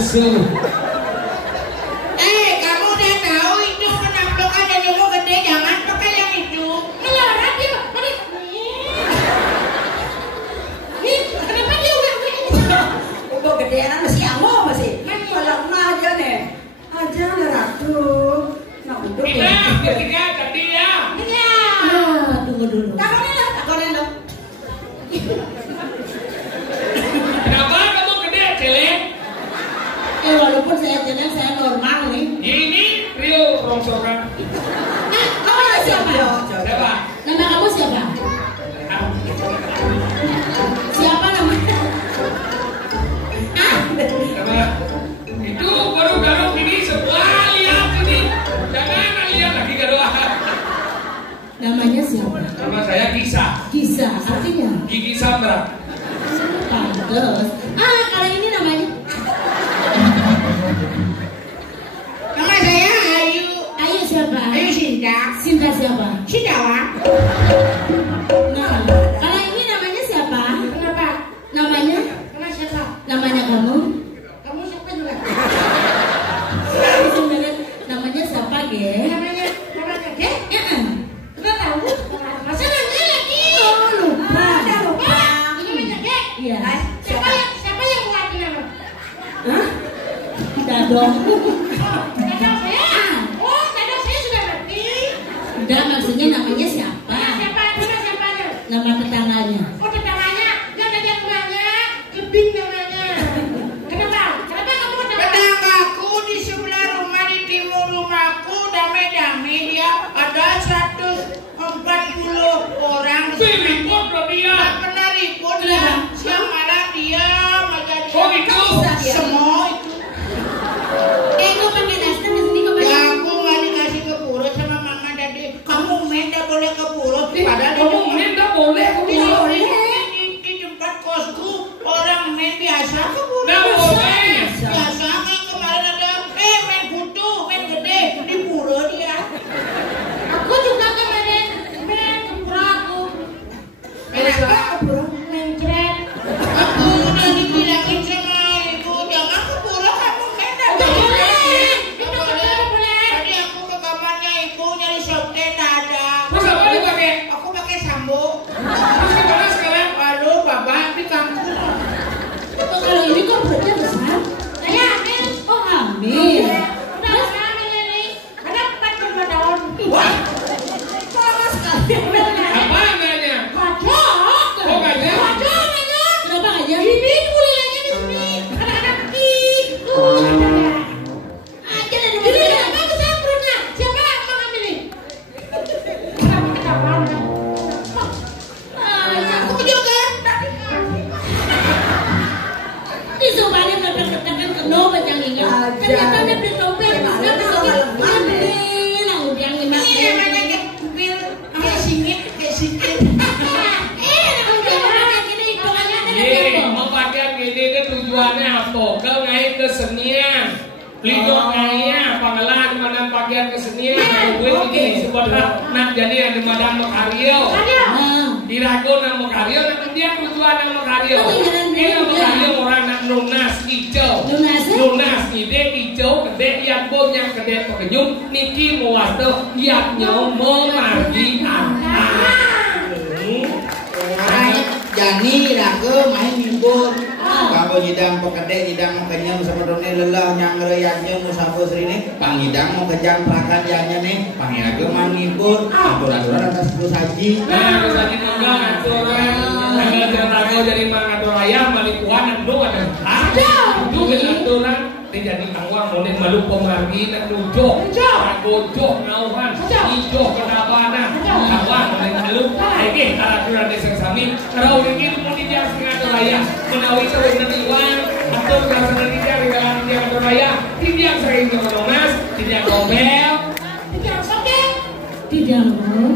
susu. Kamu udah tahu itu penampilan dan ilmu gede, jangan pakai yang itu. Ngelarang dia, kenapa dia udah ini? Udah gedean masih amo masih. Malam aja nih. Aja nih ratu. Nah udah. Ketiga tadi ya. Iya. Tunggu dulu. Takonin lo. Kenapa kamu gede celek? Walaupun saya jelek, saya normal nih. Ini Rio rongsokan. Kamu siapa? Siapa? Nama kamu siapa? Siapa namanya? Siapa? Itu baru garuk ini sebelah lihat ini. Jangan lihat lagi garuk. Namanya siapa? Nama saya Gisa. Gisa, artinya? Gigi Sandra. Pantes. Kalau ini namanya? Nama saya Ayu. Ayu siapa? Ayu Sinta. Sinta siapa? Sindawa. Nah, kalau ini namanya siapa? Kenapa? Namanya? Kenapa siapa? Namanya kamu? Kamu siapa juga? Sebenarnya namanya siapa, Ge? Namanya Ge? Nggak tahu. Masa nanya lagi? Oh, lupa. Udah lupa. Namanya Ge? Iya. Siapa yang buat nama? Hah? Dadong. Dadang saya. Oh, dadang saya sudah mati. Udah, maksudnya namanya siapa? Siapa? Nama tetangganya. Oh, tetangganya. Yang tadi yang namanya Kebing namanya. Kenapa? Kenapa kamu kenapa? Tetanggaku di sebelah rumah, di timur rumahku, dame-dame dia ada 140 orang. Ribut loh dia. Nggak pernah ribut ya. Siang malam dia menjadi. Oh gitu. Semua itu. Kok pakai daster di sini kok Ya pakai? aku nggak dikasih ke pura sama mama tadi. Kamu minta boleh ke pura. Padahal di Kamu main tak boleh. di tempat kosku orang main biasa ke pura. Nggak boleh. Biasa kan kemarin ada main kutu, main gede di pura dia. Aku juga kemarin main ke pura aku. Main apa ke pura? Main cret. Aku udah dibilangin sama ibu jangan ke pura kamu main dah. Boleh. Tadi aku ke kamarnya ibu nyari softnya tak ada. Terus apa dipakai? Aku pakai sambo. Terus gimana sekarang? Halo bapak di kampung. Kalau ini kok perutnya besar? Saya hamil. Oh, hamil. Udah hamil ini. Ada 42 tahun. Wah, Sama sekali. apa namanya? Kacau. Oh, kacau. Kacau namanya. Kenapa aja? Ini kulitnya di sini. Anak-anak itu. Aja dari Jadi mana? kenapa besar perutnya? Siapa yang mengambil ini? Kenapa ketahuan? Aku juga. Disumpahin ketek-ketekan ke dompet yang ingat. Ternyata dia beli dompet. Dia beli lah udah yang Ini namanya kepil. Kayak singit, kayak singit. Ye, mau pakai gini itu tujuannya apa? Kau naik kesenian, pelidok kaya, panggilan mana pakaian kesenian, gue ini sebetulnya nak jadi ada madam Makario. Dirago nama Makario, nak dia tujuan nama Makario. Ini nama Makario orang nak lunas hijau. Lunas ide hijau gede yang bomnya gede pekenyum niki muasto yang nyomo lagi Jani rago main minggu. Kalau nyidang pekede nyidang kenyang seperti lelah yang ngerayanya musafir sini. Pangidang mau kejang prakan janya nih. Pangiago main ngibur. Aturan atas terus haji. Nah, bisa dipegang aturan. Tanggal ceritaku jadi mangatur ayam, malikuan, dan ada. Itu aturan. Tidak ditangwang oleh malu pemargi dan tujuh. Gojok nauhan. Hijau kenabana. Tangwang oleh malu. Oke, aturan desa kami. Kalau ingin mau dijak mengatur ayam, menawi sering netiwan atau merasa netiwan di dalam mengatur ayam, tidak sering mengonas, tidak ngomel. Tidak mau.